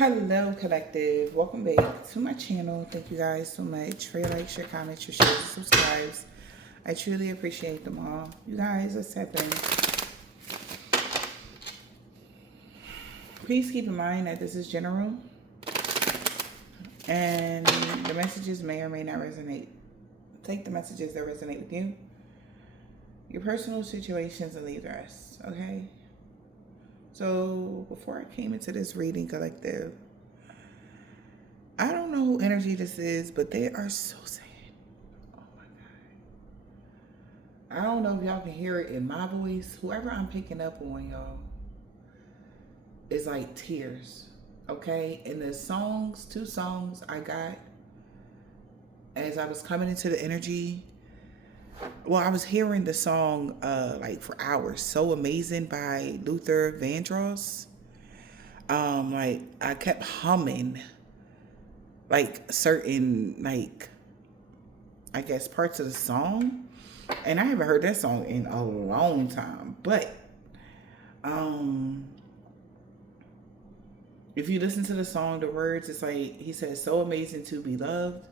Hello, collective. Welcome back to my channel. Thank you guys so much for your likes, your comments, your shares, and subscribes. I truly appreciate them all. You guys, what's happening? Please keep in mind that this is general, and the messages may or may not resonate. Take the messages that resonate with you, your personal situations, and leave the rest, okay? So before I came into this reading, collective, I don't know who energy this is, but they are so sad. Oh my God. I don't know if y'all can hear it in my voice. Whoever I'm picking up on, y'all, is like tears, okay? And the songs, 2 songs I got as I was coming into the energy. Well, I was hearing the song like for hours. So Amazing by Luther Vandross. Like I kept humming like certain, like, I guess parts of the song. And I haven't heard that song in a long time. But if you listen to the song, the words, it's like he says, so amazing to be loved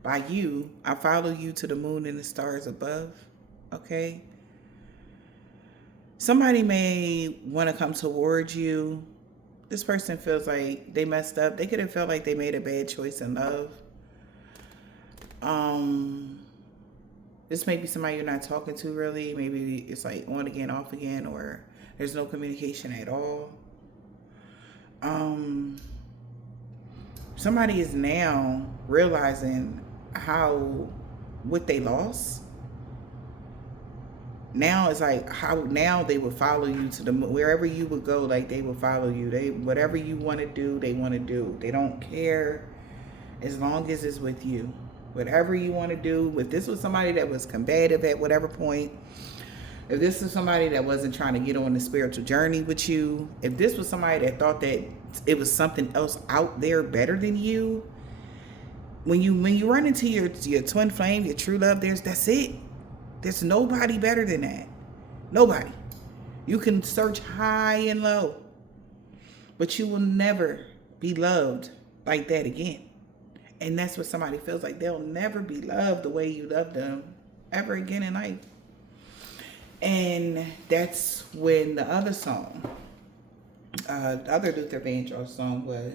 by you. I follow you to the moon and the stars above. Okay. Somebody may want to come towards you. This person feels like they messed up. They could have felt like they made a bad choice in love. This may be somebody you're not talking to really. Maybe it's like on again, off again, or there's no communication at all. Somebody is now realizing what they lost. Now it's like how now they will follow you to wherever you would go. Like they will follow you. Whatever you want to do, they want to do. They don't care as long as it's with you. Whatever you want to do. If this was somebody that was combative at whatever point, if this is somebody that wasn't trying to get on the spiritual journey with you, if this was somebody that thought that it was something else out there better than you, when you run into your twin flame, your true love, that's it. There's nobody better than that. Nobody. You can search high and low, but you will never be loved like that again. And that's what somebody feels like. They'll never be loved the way you love them ever again in life. And that's when the other song, the other Luther Vandross song was,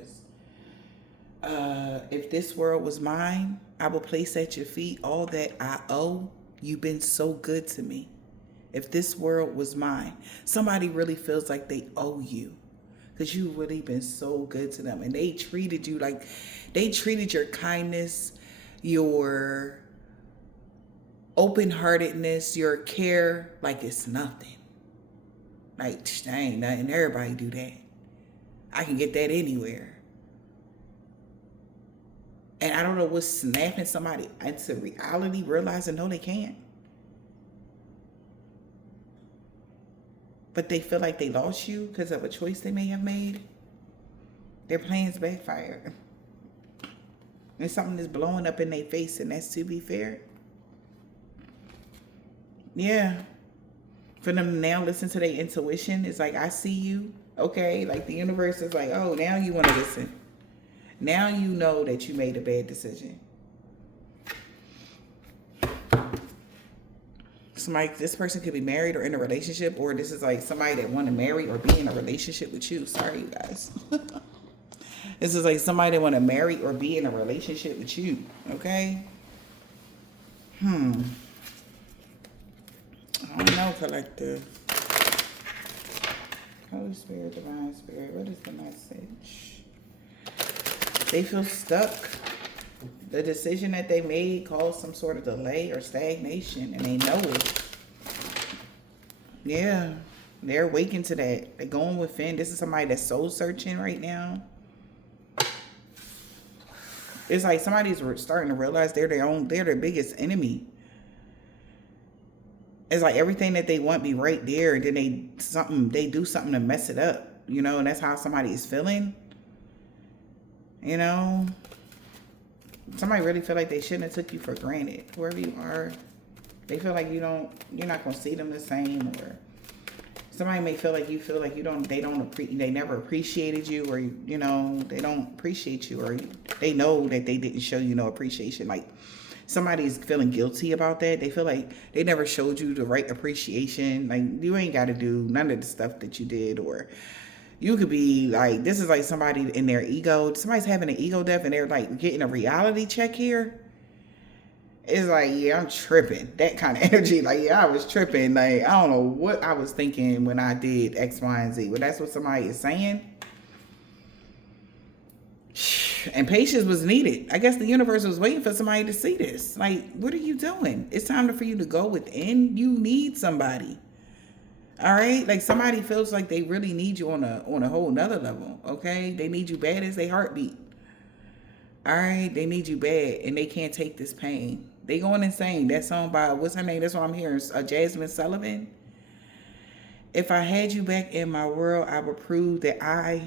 if this world was mine, I will place at your feet all that I owe. You've been so good to me. If this world was mine, somebody really feels like they owe you because you've really been so good to them. And they treated you like, they treated your kindness, your open-heartedness, your care like it's nothing. Like, that ain't nothing. Everybody do that. I can get that anywhere. And I don't know what's snapping somebody into reality, realizing no, they can't. But they feel like they lost you because of a choice they may have made. Their plans backfired. And something is blowing up in their face, and that's to be fair. Yeah. For them to now listen to their intuition, it's like, I see you. Okay. Like the universe is like, oh, now you want to listen. Now you know that you made a bad decision. This person could be married or in a relationship, or this is like somebody that want to marry or be in a relationship with you. Sorry, you guys. This is like somebody that want to marry or be in a relationship with you. Okay? I don't know, collective. Holy Spirit, Divine Spirit, what is the message? They feel stuck. The decision that they made caused some sort of delay or stagnation, and they know it. Yeah, they're waking to that. They're going within. This is somebody that's soul searching right now. It's like somebody's starting to realize they're their biggest enemy. It's like everything that they want be right there, and then they do something to mess it up, and that's how somebody is feeling. Somebody really feel like they shouldn't have took you for granted. Whoever you are, they feel like you're not going to see them the same, or Somebody may feel like you don't, they never appreciated you, or, you know, they don't appreciate you, or they know that they didn't show you no appreciation. Like, somebody's feeling guilty about that. They feel like they never showed you the right appreciation. Like, you ain't got to do none of the stuff that you did. Or you could be like, this is like somebody in their ego. Somebody's having an ego death and they're like getting a reality check here. It's like, yeah, I'm tripping. That kind of energy. Like, yeah, I was tripping. Like, I don't know what I was thinking when I did X, Y, and Z. But that's what somebody is saying. And patience was needed. I guess the universe was waiting for somebody to see this. Like, what are you doing? It's time for you to go within. You need somebody. All right? Like, somebody feels like they really need you on a whole nother level. Okay? They need you bad as they heartbeat. All right? They need you bad, and they can't take this pain. They going insane. That song by, what's her name? That's what I'm hearing. Jasmine Sullivan. If I had you back in my world, I would prove that I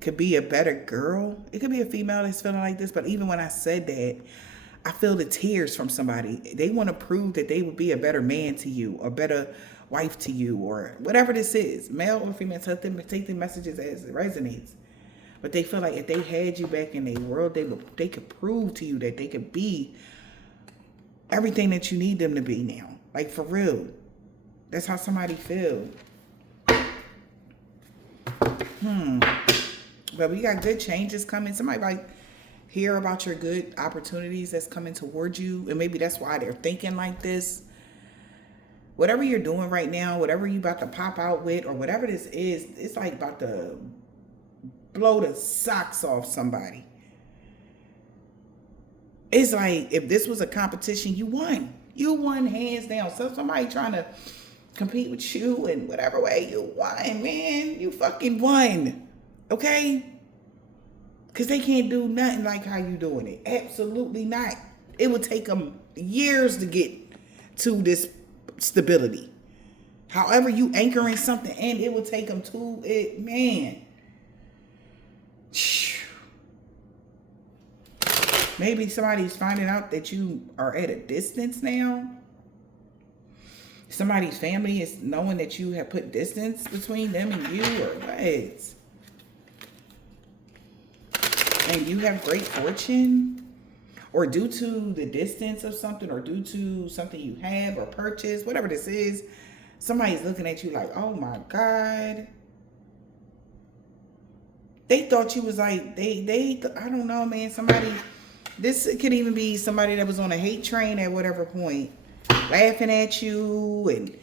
could be a better girl. It could be a female that's feeling like this, but even when I said that, I feel the tears from somebody. They want to prove that they would be a better man to you, or better wife to you, or whatever this is, male or female. Take the messages as it resonates. But they feel like if they had you back in their world, they could prove to you that they could be everything that you need them to be now. Like, for real. That's how somebody feels. But we got good changes coming. Somebody like hear about your good opportunities that's coming towards you. And maybe that's why they're thinking like this. Whatever you're doing right now, whatever you about to pop out with, or whatever this is, it's like about to blow the socks off somebody. It's like, if this was a competition, you won. You won hands down. So somebody trying to compete with you in whatever way, you won, man. You fucking won. Okay? Because they can't do nothing like how you doing it. Absolutely not. It would take them years to get to this stability. However you anchoring something in, it would take them to it, man. Maybe somebody's finding out that you are at a distance now. Somebody's family is knowing that you have put distance between them and you, or what? And you have great fortune, or due to the distance of something, or due to something you have or purchased, whatever this is, somebody's looking at you like, oh my God. They thought you was like, I don't know, man. Somebody, this could even be somebody that was on a hate train at whatever point, laughing at you and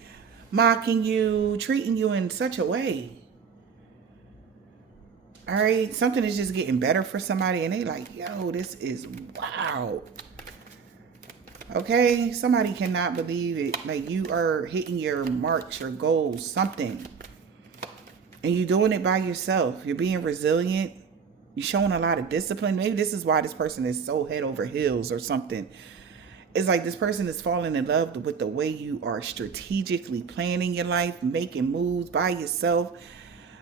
mocking you, treating you in such a way. All right, something is just getting better for somebody, and they like, yo, this is wow. Okay, somebody cannot believe it. Like, you are hitting your marks, your goals, something. And you're doing it by yourself. You're being resilient. You're showing a lot of discipline. Maybe this is why this person is so head over heels or something. It's like this person is falling in love with the way you are strategically planning your life, making moves by yourself.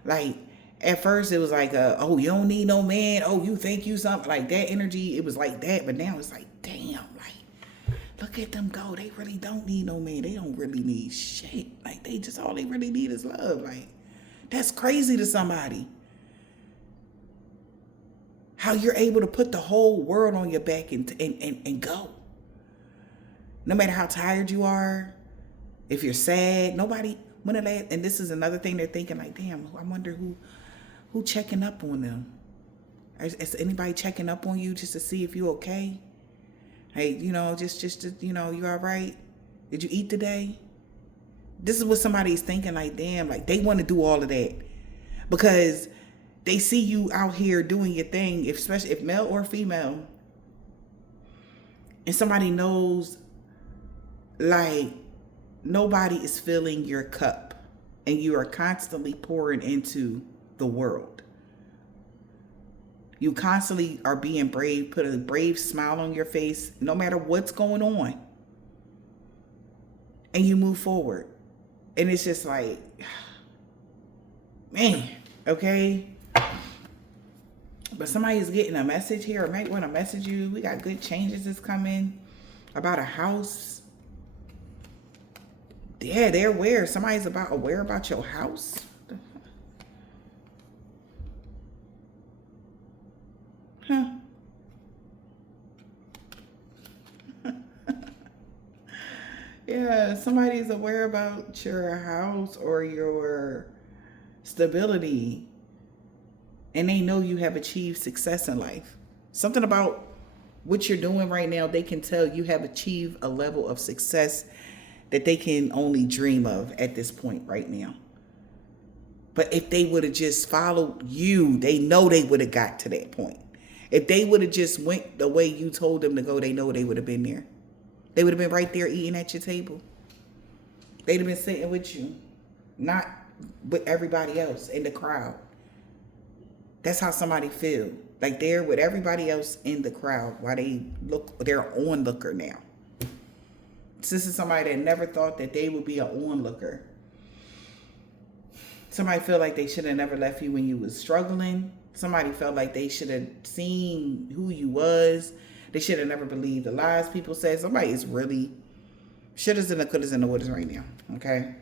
Like, at first it was like, oh, you don't need no man. Oh, you think you something. Like, that energy, it was like that. But now it's like, damn, like, look at them go. They really don't need no man. They don't really need shit. Like, they just, all they really need is love. Like, that's crazy to somebody. How you're able to put the whole world on your back and go. No matter how tired you are, if you're sad, nobody, and this is another thing they're thinking, like, damn, I wonder who checking up on them. Is anybody checking up on you just to see if you're okay? Hey, you know, just you know, you all right? Did you eat today? This is what somebody's thinking, like, damn, like, they want to do all of that because they see you out here doing your thing, especially if male or female, and somebody knows, like, nobody is filling your cup and you are constantly pouring into the world. You constantly are being brave, put a brave smile on your face, no matter what's going on. And you move forward. And it's just like, man, okay? But somebody is getting a message here, or might want to message you. We got good changes that's coming about a house. Yeah, they're aware. Somebody's aware about your house. Huh. Yeah, somebody's aware about your house or your stability, and they know you have achieved success in life. Something about what you're doing right now, they can tell you have achieved a level of success that they can only dream of at this point right now. But if they would have just followed you, they know they would have got to that point. If they would have just went the way you told them to go, they know they would have been there. They would have been right there eating at your table. They'd have been sitting with you, not with everybody else in the crowd. That's how somebody feel. Like they're with everybody else in the crowd while they're onlooker now. This is somebody that never thought that they would be an onlooker. Somebody feel like they should have never left you when you was struggling. Somebody felt like they should have seen who you was. They should have never believed the lies people said. Somebody is really shouldas and the couldas and the wouldas right now. Okay.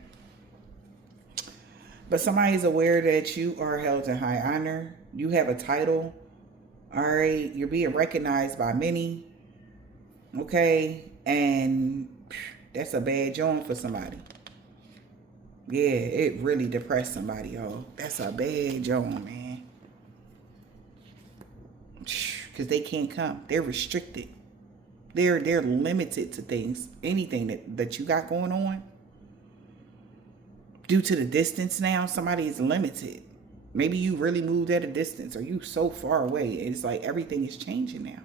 But somebody is aware that you are held in high honor. You have a title. All right. You're being recognized by many. Okay. And that's a bad joint for somebody. Yeah, it really depressed somebody, y'all. That's a bad joint, man. Because they can't come. They're restricted. They're limited to things. Anything that you got going on. Due to the distance now, somebody is limited. Maybe you really moved at a distance or you so far away. It's like everything is changing now.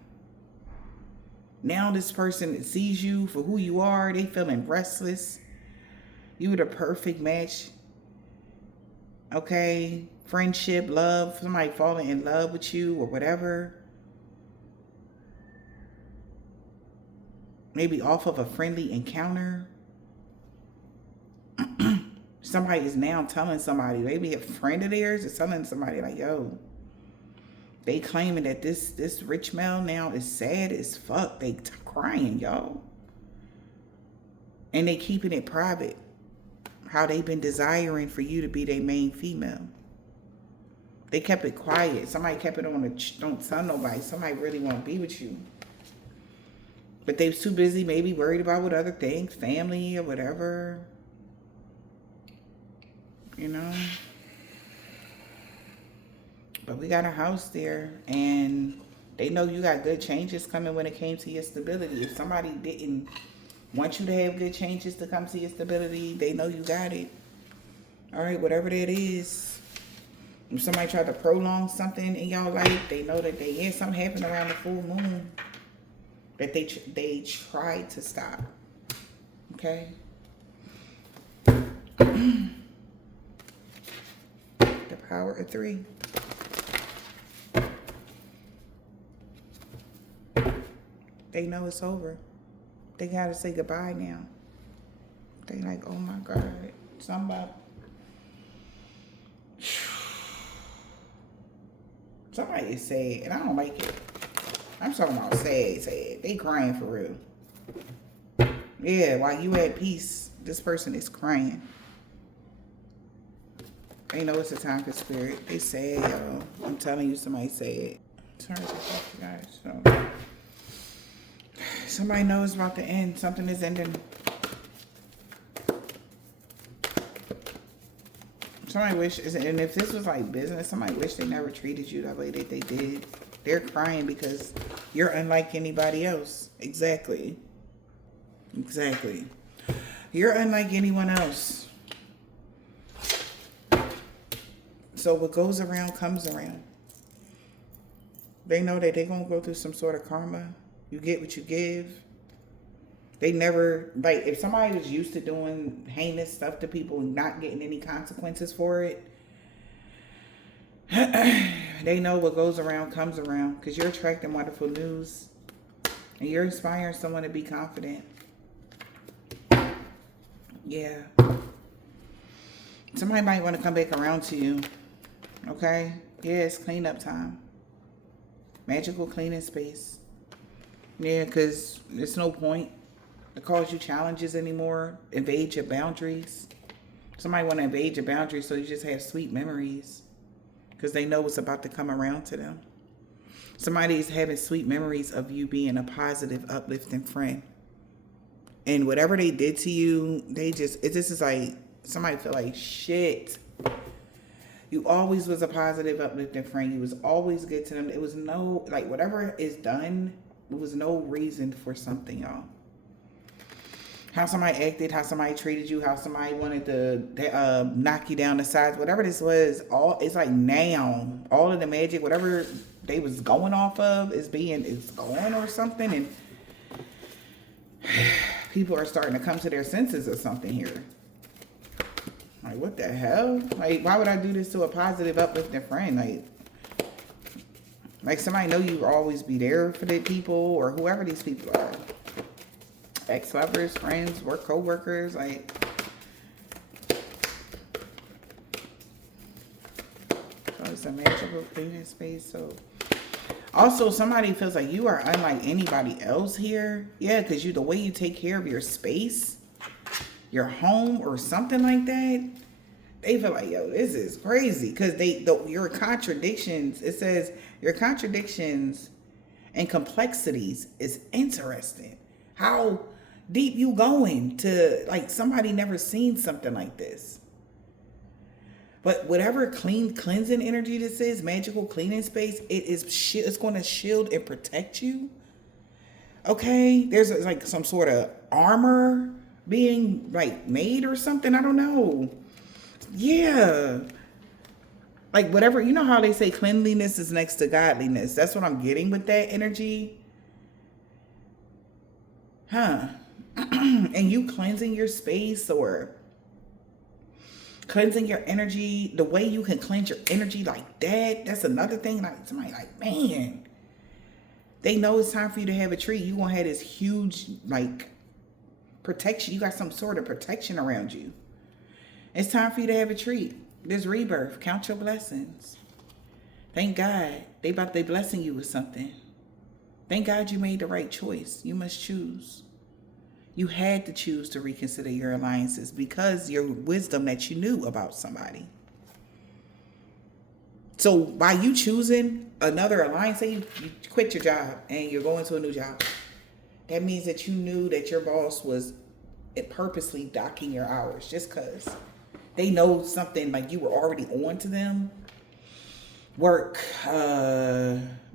Now this person sees you for who you are. They feeling restless. You were the perfect match. Okay. Friendship, love. Somebody falling in love with you or whatever. Maybe off of a friendly encounter. Somebody is now telling somebody, maybe a friend of theirs is telling somebody like, yo, they claiming that this rich male now is sad as fuck. They crying, y'all. And they keeping it private. How they been desiring for you to be their main female. They kept it quiet. Somebody kept it on don't tell nobody. Somebody really want to be with you. But they was too busy, maybe worried about what other things, family or whatever. You know. But we got a house there, and they know you got good changes coming when it came to your stability. If somebody didn't want you to have good changes to come to your stability, they know you got it. All right, whatever that is. If somebody tried to prolong something in your life, they know that something happened around the full moon that they tried to stop. Okay. The power of 3. They know it's over. They gotta say goodbye now. They like, oh my God, somebody is sad, and I don't like it. I'm talking about sad. They crying for real. Yeah, while you at peace, this person is crying. They know it's a time for spirit. They sad, y'all. I'm telling you, somebody sad. Sorry to talk to you guys. So, somebody knows about the end. Something is ending. Somebody wish, and if this was like business, somebody wish they never treated you that way that they did. They're crying because you're unlike anybody else. Exactly. You're unlike anyone else. So what goes around comes around. They know that they're going to go through some sort of karma. You get what you give. They never, like, if somebody was used to doing heinous stuff to people and not getting any consequences for it, they know what goes around comes around, because you're attracting wonderful news and you're inspiring someone to be confident. Yeah. Somebody might want to come back around to you. Okay? Yeah, it's cleanup time. Magical cleaning space. Yeah, because there's no point. to cause you challenges anymore, invade your boundaries. Somebody want to invade your boundaries so you just have sweet memories because they know what's about to come around to them. Somebody's having sweet memories of you being a positive, uplifting friend. And whatever they did to you, this is like, somebody feel like, shit. You always was a positive, uplifting friend. You was always good to them. It was no, like, whatever is done, it was no reason for something, y'all. How somebody acted, how somebody treated you, how somebody wanted to knock you down the sides, whatever this was, it's like now, all of the magic, whatever they was going off of is gone or something, and people are starting to come to their senses or something here. Like, what the hell? Like, why would I do this to a positive, uplifting friend? Like somebody know you will always be there for the people or whoever these people are. Ex-lovers, friends, co-workers, like. So it's a magical cleaning space. So also somebody feels like you are unlike anybody else here. Yeah, because the way you take care of your space, your home or something like that, they feel like, yo, this is crazy. Because your contradictions, it says your contradictions and complexities is interesting. How deep you going to, like, somebody never seen something like this. But whatever cleansing energy this is, magical cleaning space, it's going to shield and protect you. Okay, there's like some sort of armor being like made or something. I don't know. Yeah. Like whatever, you know how they say cleanliness is next to godliness. That's what I'm getting with that energy. Huh. And you cleansing your space or cleansing your energy, the way you can cleanse your energy like that, that's another thing. Like somebody like, man, they know it's time for you to have a treat. You gonna have this huge like protection. You got some sort of protection around you. It's time for you to have a treat. This rebirth. Count your blessings. Thank God. They blessing you with something. Thank God you made the right choice. You must choose. You had to choose to reconsider your alliances because your wisdom that you knew about somebody. So by you choosing another alliance, say you quit your job and you're going to a new job, that means that you knew that your boss was purposely docking your hours just because they know something like you were already on to them. Work,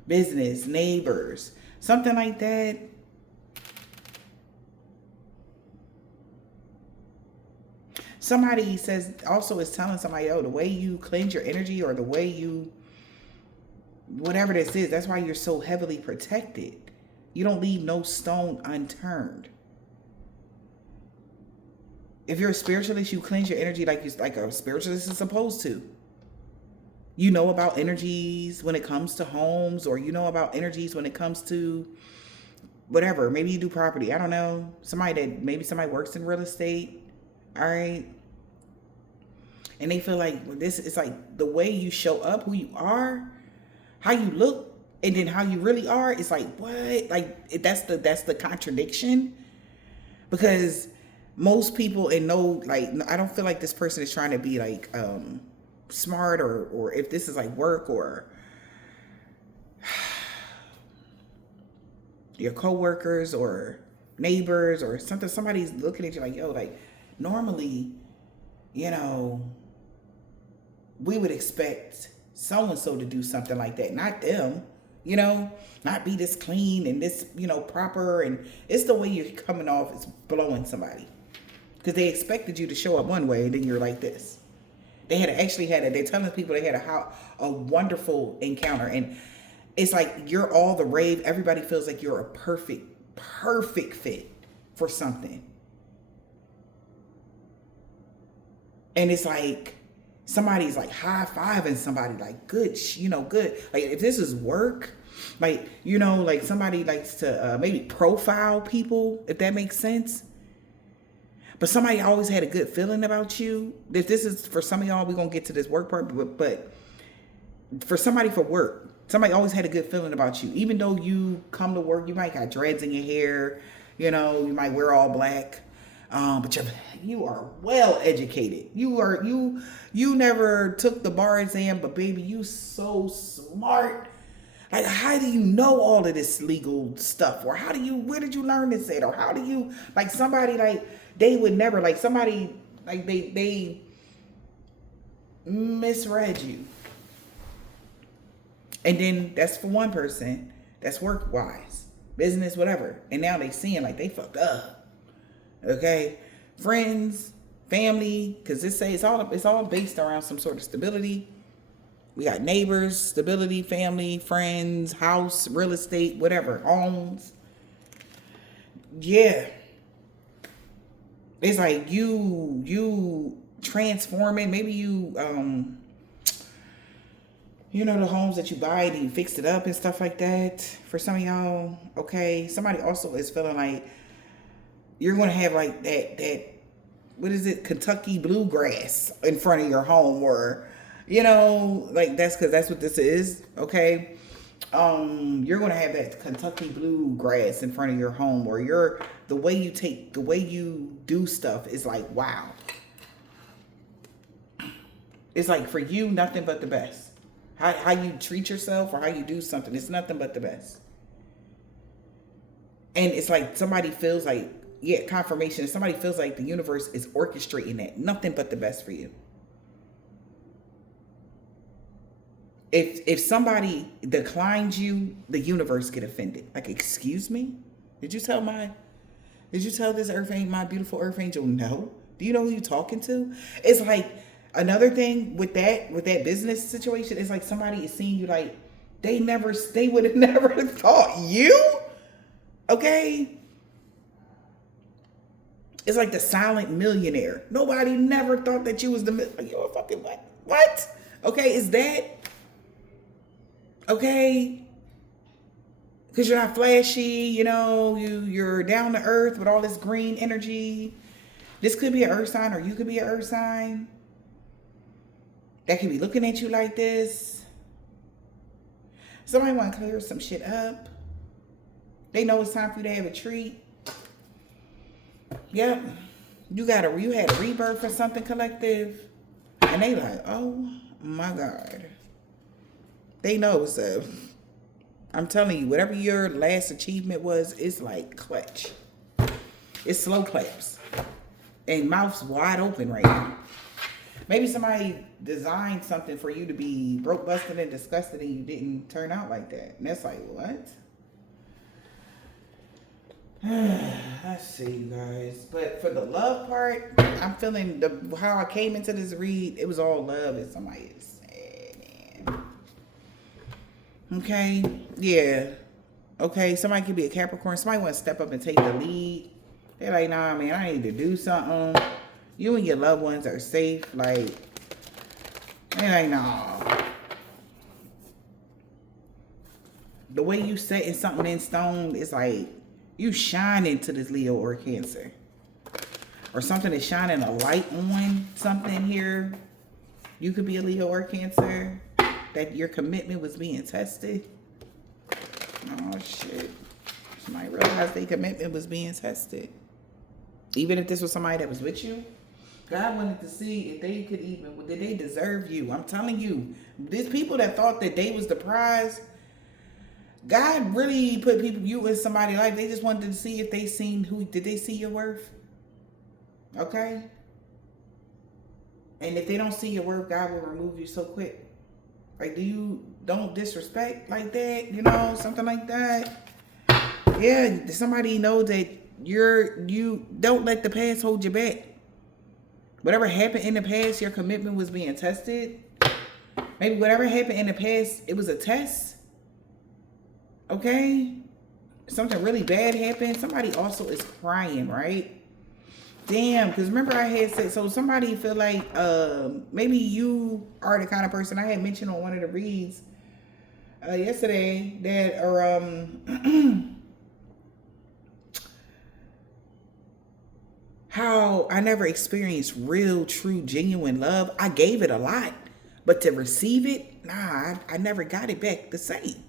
business, neighbors, something like that. Somebody says also is telling somebody, oh, the way you cleanse your energy or the way you, whatever this is, that's why you're so heavily protected. You don't leave no stone unturned. If you're a spiritualist, you cleanse your energy like a spiritualist is supposed to. You know about energies when it comes to homes, or you know about energies when it comes to whatever. Maybe you do property. I don't know. Maybe somebody works in real estate. All right. And they feel like this is like the way you show up, who you are, how you look, and then how you really are. It's like, what? Like that's the contradiction. Because most people I don't feel like this person is trying to be like smart or if this is like work or your coworkers or neighbors or something. Somebody's looking at you like, yo, like normally, we would expect so-and-so to do something like that, not them, not be this clean and this, proper. And it's the way you're coming off is blowing somebody because they expected you to show up one way and then you're like this. They're telling people they had a wonderful encounter, and it's like you're all the rave. Everybody feels like you're a perfect fit for something. And it's like somebody's like high-fiving somebody like good. Like if this is work, like, like somebody likes to maybe profile people, if that makes sense. But somebody always had a good feeling about you. If this is for some of y'all, we're going to get to this work part, but for somebody for work, somebody always had a good feeling about you. Even though you come to work, you might got dreads in your hair, You know, you might wear all black, but you are well educated. You never took the bar exam, but baby, you so smart. Like, how do you know all of this legal stuff? Or where did you learn this at? Or how do you, like, somebody, like, they would never, like, somebody, like, they misread you. And then that's for one person. That's work-wise, business, whatever. And now they seeing, like, they fucked up. Okay? Friends, family, because it's all based around some sort of stability. We got neighbors, stability, family, friends, house, real estate, whatever, homes. Yeah. It's like you transforming. Maybe you the homes that you buy and you fix it up and stuff like that. For some of y'all, okay. Somebody also is feeling like you're gonna have like that what is it, Kentucky bluegrass in front of your home, or like that's because that's what this is, okay? You're gonna have that Kentucky bluegrass in front of your home, or the way you do stuff is like, wow. It's like, for you, nothing but the best. How you treat yourself or how you do something, it's nothing but the best. And it's like somebody feels like, confirmation. Somebody feels like the universe is orchestrating that. Nothing but the best for you. If somebody declines you, the universe get offended. Like, excuse me? Did you tell this my beautiful earth angel no? Do you know who you're talking to? It's like another thing with that business situation. It's like somebody is seeing you like they would have never thought you. Okay? It's like the silent millionaire. Nobody never thought that you was you're a fucking what? Okay, is that okay? Because you're not flashy, you're down to earth with all this green energy. This could be an earth sign, or you could be an earth sign that could be looking at you like this. Somebody want to clear some shit up. They know it's time for you to have a treat. Yep. You had a rebirth for something, collective. And they like, oh my God. They know what's up. I'm telling you, whatever your last achievement was, it's like clutch. It's slow claps. And mouths wide open right now. Maybe somebody designed something for you to be broke, busted, and disgusted, and you didn't turn out like that. And that's like, what? Let's see, you guys. But for the love part, I'm feeling how I came into this read, it was all love, as somebody said. Okay, yeah. Okay, somebody could be a Capricorn. Somebody want to step up and take the lead. They're like, nah, man, I need to do something. You and your loved ones are safe. Like, they're like, nah. The way you setting something in stone is like, you shine into this Leo or Cancer. Or something is shining a light on something here. You could be a Leo or Cancer. That your commitment was being tested. Oh, shit. Somebody realized their commitment was being tested. Even if this was somebody that was with you. God wanted to see if they could did they deserve you? I'm telling you. These people that thought that they was the prize, God really put you in somebody's life. They just wanted to see if did they see your worth? Okay? And if they don't see your worth, God will remove you so quick. Like, don't disrespect like that, something like that. Yeah, somebody know that you don't let the past hold you back. Whatever happened in the past, your commitment was being tested. Maybe whatever happened in the past, it was a test. Okay? Something really bad happened. Somebody also is crying, right? Damn, because remember I had said, so somebody feel like maybe you are the kind of person I had mentioned on one of the reads yesterday that are how I never experienced real, true, genuine love. I gave it a lot, but to receive it, nah, I never got it back the same.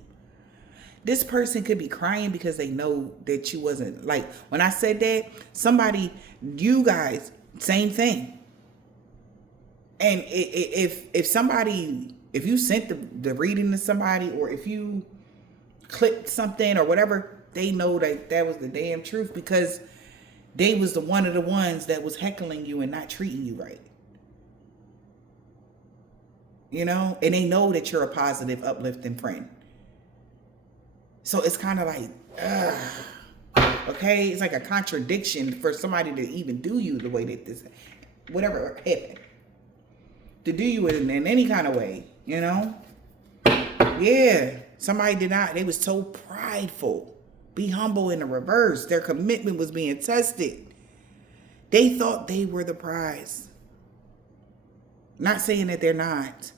This person could be crying because they know that you wasn't, like, when I said that, somebody, you guys, same thing. And if you sent the reading to somebody, or if you clicked something or whatever, they know that that was the damn truth, because they was one of the ones that was heckling you and not treating you right. You know, and they know that you're a positive, uplifting friend. So it's kind of like, okay, it's like a contradiction for somebody to even do you the way that this, whatever happened, to do you in any kind of way, you know? Yeah, somebody did not, they was so prideful. Be humble in the reverse. Their commitment was being tested. They thought they were the prize. Not saying that they're not,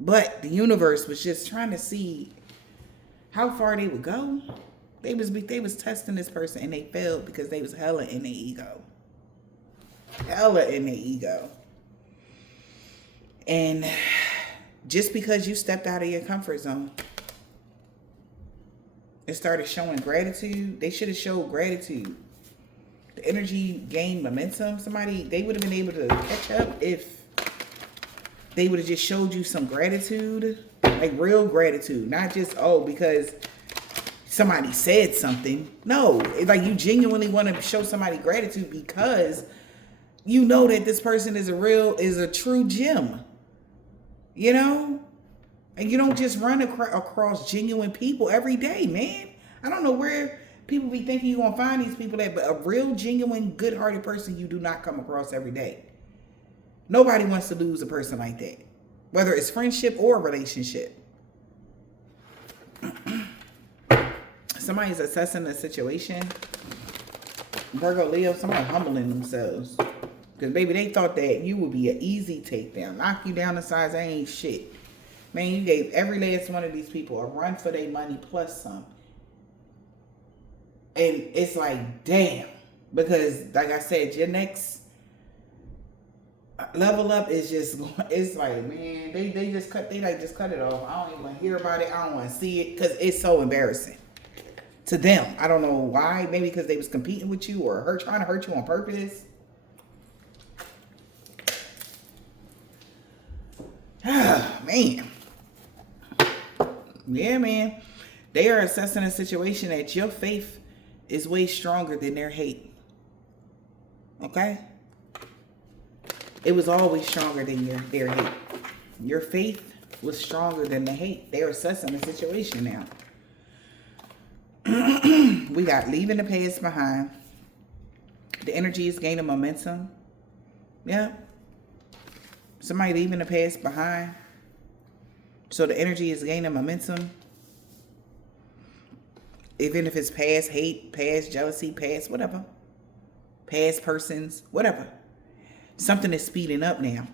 but the universe was just trying to see how far they would go. They was testing this person, and they failed because they was hella in their ego. Hella in their ego. And just because you stepped out of your comfort zone and started showing gratitude, they should have showed gratitude. The energy gained momentum. They would have been able to catch up if they would have just showed you some gratitude. Like real gratitude, not just, because somebody said something. No, it's like you genuinely want to show somebody gratitude because you know that this person is a true gem. You know? And you don't just run across genuine people every day, man. I don't know where people be thinking you're going to find these people at, but a real, genuine, good-hearted person you do not come across every day. Nobody wants to lose a person like that, whether it's friendship or relationship. Somebody's assessing the situation. Virgo, Leo, somebody humbling themselves. Because, baby, they thought that you would be an easy takedown. Knock you down to size, that ain't shit. Man, you gave every last one of these people a run for their money plus some. And it's like, damn. Because, like I said, your next level up is just, it's like, man, they just cut it off. I don't even want to hear about it. I don't want to see it because it's so embarrassing to them. I don't know why. Maybe because they was competing with you or trying to hurt you on purpose. Man. Yeah, man. They are assessing a situation that your faith is way stronger than their hate. Okay? It was always stronger than their hate. Your faith was stronger than the hate. They're assessing the situation now. We got leaving the past behind. The energy is gaining momentum. Yeah. Somebody leaving the past behind. So the energy is gaining momentum. Even if it's past hate, past jealousy, past whatever. Past persons, whatever. Something is speeding up now.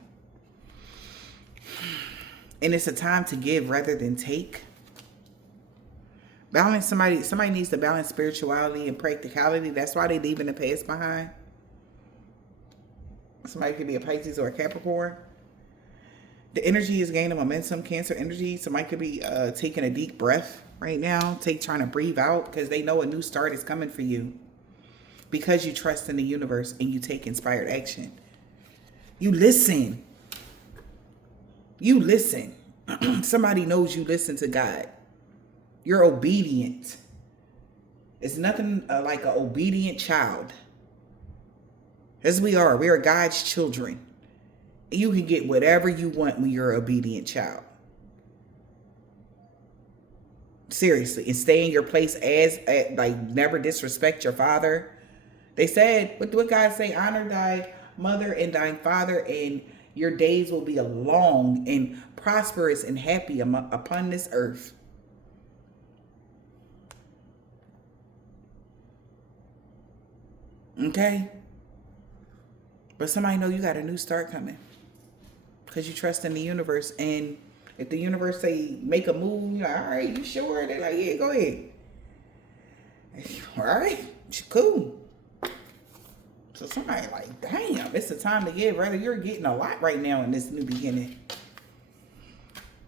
And it's a time to give rather than take. Balance, somebody needs to balance spirituality and practicality. That's why they leaving the past behind. Somebody could be a Pisces or a Capricorn. The energy is gaining momentum, Cancer energy. Somebody could be taking a deep breath right now, trying to breathe out because they know a new start is coming for you. Because you trust in the universe and you take inspired action. You listen. You listen. Somebody knows you listen to God. You're obedient. It's nothing like an obedient child. As we are God's children. You can get whatever you want when you're an obedient child. Seriously. And stay in your place never disrespect your father. They said, what God say? Honor thy mother and thy father, and your days will be long and prosperous and happy upon this earth. Okay? But somebody know you got a new start coming. Because you trust in the universe. And if the universe say make a move, you're like, all right, you sure? They're like, yeah, go ahead. All right, cool. So somebody like, damn, it's the time to give. Rather, you're getting a lot right now in this new beginning.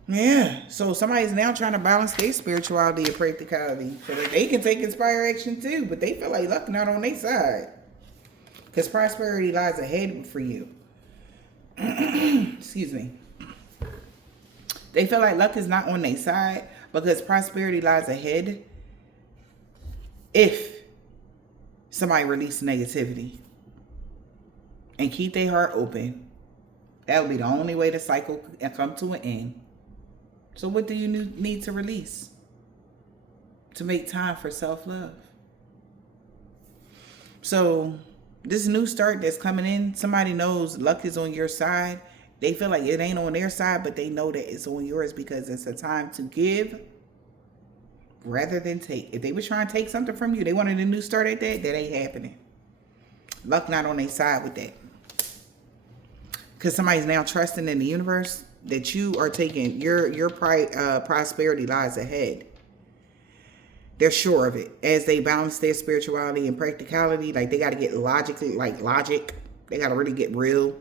Yeah. So somebody's now trying to balance their spirituality and practicality so that they can take inspired action too, but they feel like luck not on their side. Because prosperity lies ahead for you. Excuse me. They feel like luck is not on their side because prosperity lies ahead if somebody release negativity and keep their heart open. That would be the only way the cycle can come to an end. So what do you need to release to make time for self-love? So this new start that's coming in, somebody knows luck is on your side. They feel like it ain't on their side, but they know that it's on yours because it's a time to give rather than take. If they were trying to take something from you, they wanted a new start at that ain't happening. Luck not on their side with that. Because somebody's now trusting in the universe that you are taking your prosperity lies ahead. They're sure of it. As they balance their spirituality and practicality, like they got to get logically, like logic. They got to really get real.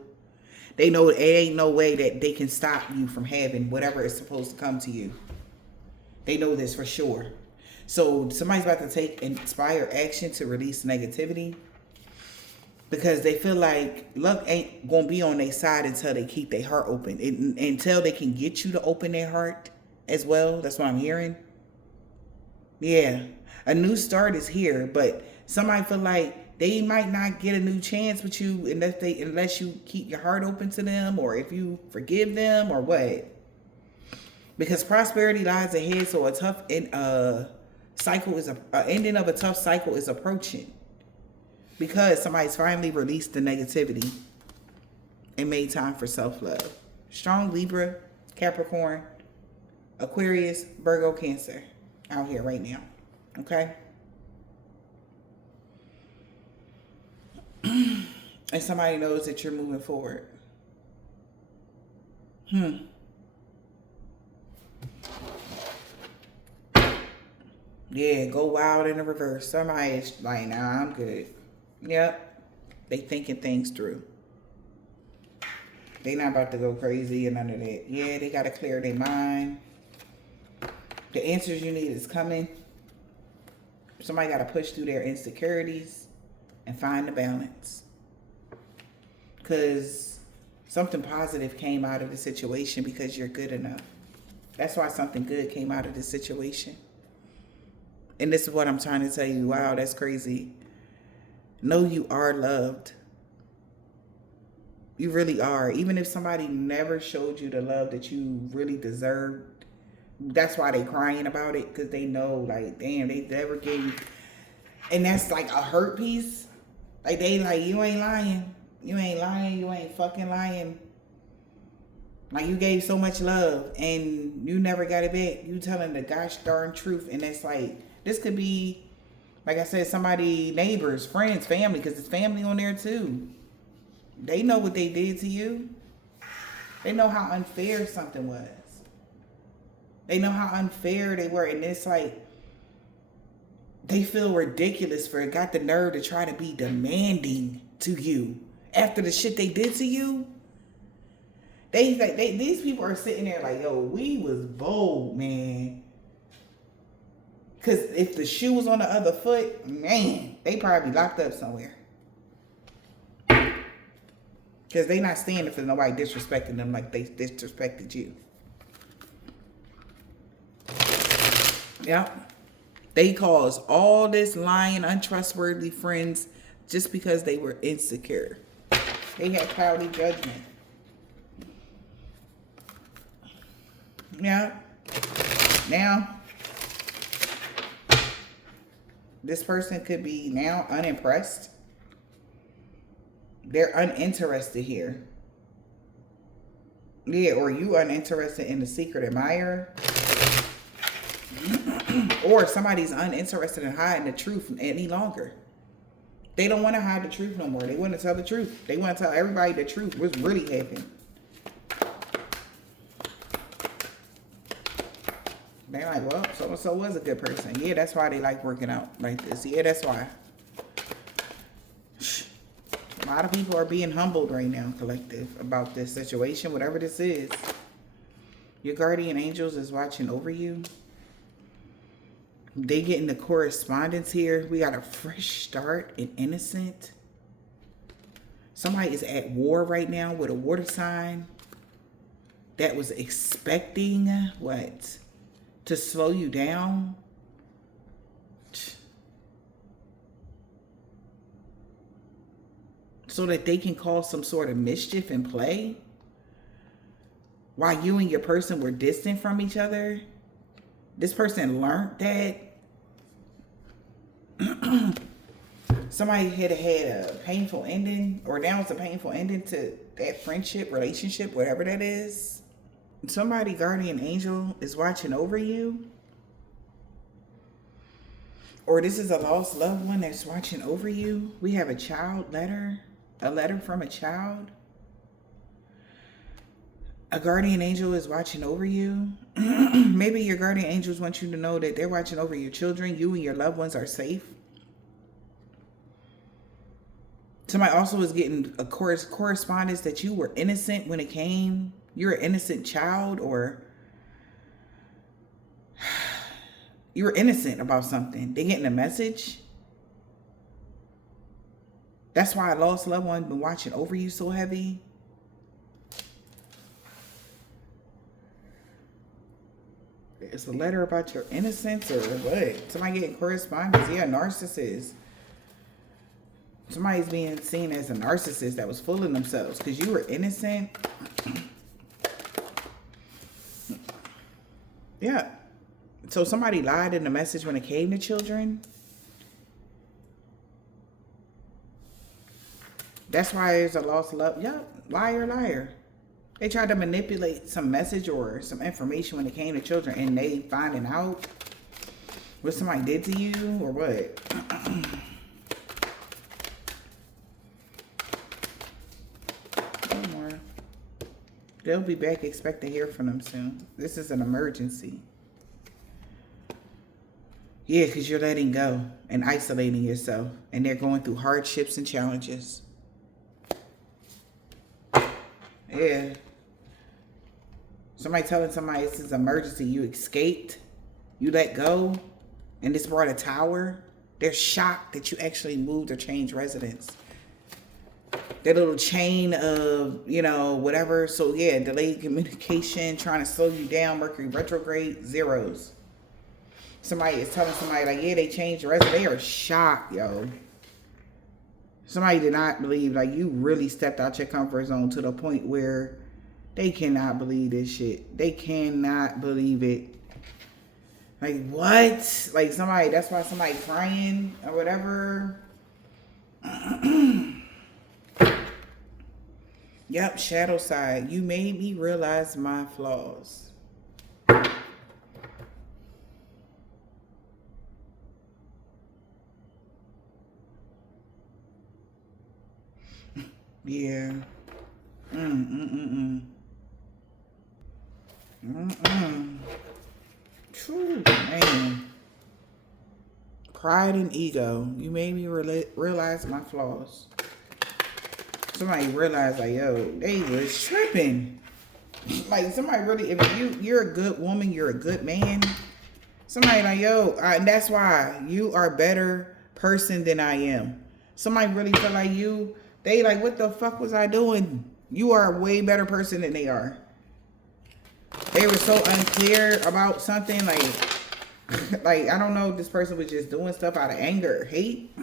They know it ain't no way that they can stop you from having whatever is supposed to come to you. They know this for sure. So somebody's about to take inspired action to release negativity because they feel like luck ain't going to be on their side until they keep their heart open. Until they can get you to open their heart as well. That's what I'm hearing. Yeah. A new start is here, but somebody feel like they might not get a new chance with you unless you keep your heart open to them or if you forgive them or what. Because prosperity lies ahead, so a tough cycle is ending of a tough cycle is approaching. Because somebody's finally released the negativity and made time for self-love. Strong Libra, Capricorn, Aquarius, Virgo, Cancer out here right now. Okay? And somebody knows that you're moving forward. Yeah, go wild in the reverse. Somebody is like, nah, I'm good. Yep. They thinking things through. They not about to go crazy and none of that. Yeah, they got to clear their mind. The answers you need is coming. Somebody got to push through their insecurities and find the balance. Because something positive came out of the situation because you're good enough. That's why something good came out of the situation. And this is what I'm trying to tell you. Wow, that's crazy. Know you are loved. You really are. Even if somebody never showed you the love that you really deserved, that's why they crying about it. Because they know, like, damn, they never gave you. And that's like a hurt piece. Like, they like, you ain't lying. You ain't lying. You ain't fucking lying. Like, you gave so much love and you never got it back. You telling the gosh darn truth. And it's like, this could be, like I said, somebody, neighbors, friends, family, because it's family on there too. They know what they did to you. They know how unfair something was. They know how unfair they were. And it's like, they feel ridiculous for it. Got the nerve to try to be demanding to you after the shit they did to you. These people are sitting there like, yo, we was bold, man. Because if the shoe was on the other foot, man, they probably locked up somewhere. Because they not standing for nobody disrespecting them like they disrespected you. Yep. They caused all this lying, untrustworthy friends just because they were insecure. They had cloudy judgment. Yeah. Now, this person could be now unimpressed. They're uninterested here. Yeah, or you uninterested in the secret admirer. Or somebody's uninterested in hiding the truth any longer. They don't want to hide the truth no more. They want to tell the truth. They want to tell everybody the truth. What's really happening. They're like, well, so-and-so was a good person. Yeah, that's why they like working out like this. Yeah, that's why. A lot of people are being humbled right now, collective, about this situation, whatever this is. Your guardian angels is watching over you. They getting the correspondence here. We got a fresh start, an innocent. Somebody is at war right now with a water sign that was expecting what? To slow you down. So that they can cause some sort of mischief and play. While you and your person were distant from each other. This person learned that somebody had a painful ending, or now it's a painful ending to that friendship, relationship, whatever that is. Somebody, guardian angel, is watching over you. Or this is a lost loved one that's watching over you. We have a child letter, a letter from a child. A guardian angel is watching over you. Maybe your guardian angels want you to know that they're watching over your children. You and your loved ones are safe. Somebody also is getting a correspondence that you were innocent when it came. You're an innocent child, or you were innocent about something. They're getting a message. That's why a lost loved one been watching over you so heavy. It's a letter about your innocence or what? Somebody getting correspondence. Yeah, narcissist. Somebody's being seen as a narcissist that was fooling themselves because you were innocent. Yeah. So somebody lied in the message when it came to children. That's why there's a lost love. Yep. Liar, liar. They tried to manipulate some message or some information when it came to children, and they finding out what somebody did to you or what. No more. They'll be back. Expect to hear from them soon. This is an emergency. Yeah, because you're letting go and isolating yourself, and they're going through hardships and challenges. Yeah. Somebody telling somebody this is an emergency. You escaped. You let go. And this brought a tower. They're shocked that you actually moved or changed residence. That little chain of, you know, whatever. So, yeah, delayed communication, trying to slow you down, Mercury retrograde, zeros. Somebody is telling somebody, like, yeah, they changed residence. They are shocked, yo. Somebody did not believe, like, you really stepped out your comfort zone to the point where they cannot believe this shit. They cannot believe it. Like, what? Like, somebody, that's why somebody crying or whatever. Yep, shadow side. You made me realize my flaws. Yeah. True, man. Pride and ego. You made me realize my flaws. Somebody realized, like, yo, they was tripping. Like, somebody really, if you're a good woman, you're a good man. Somebody like, yo, that's why you are a better person than I am. Somebody really feel like you, they like, what the fuck was I doing? You are a way better person than they are. They were so unclear about something, like I don't know if this person was just doing stuff out of anger or hate.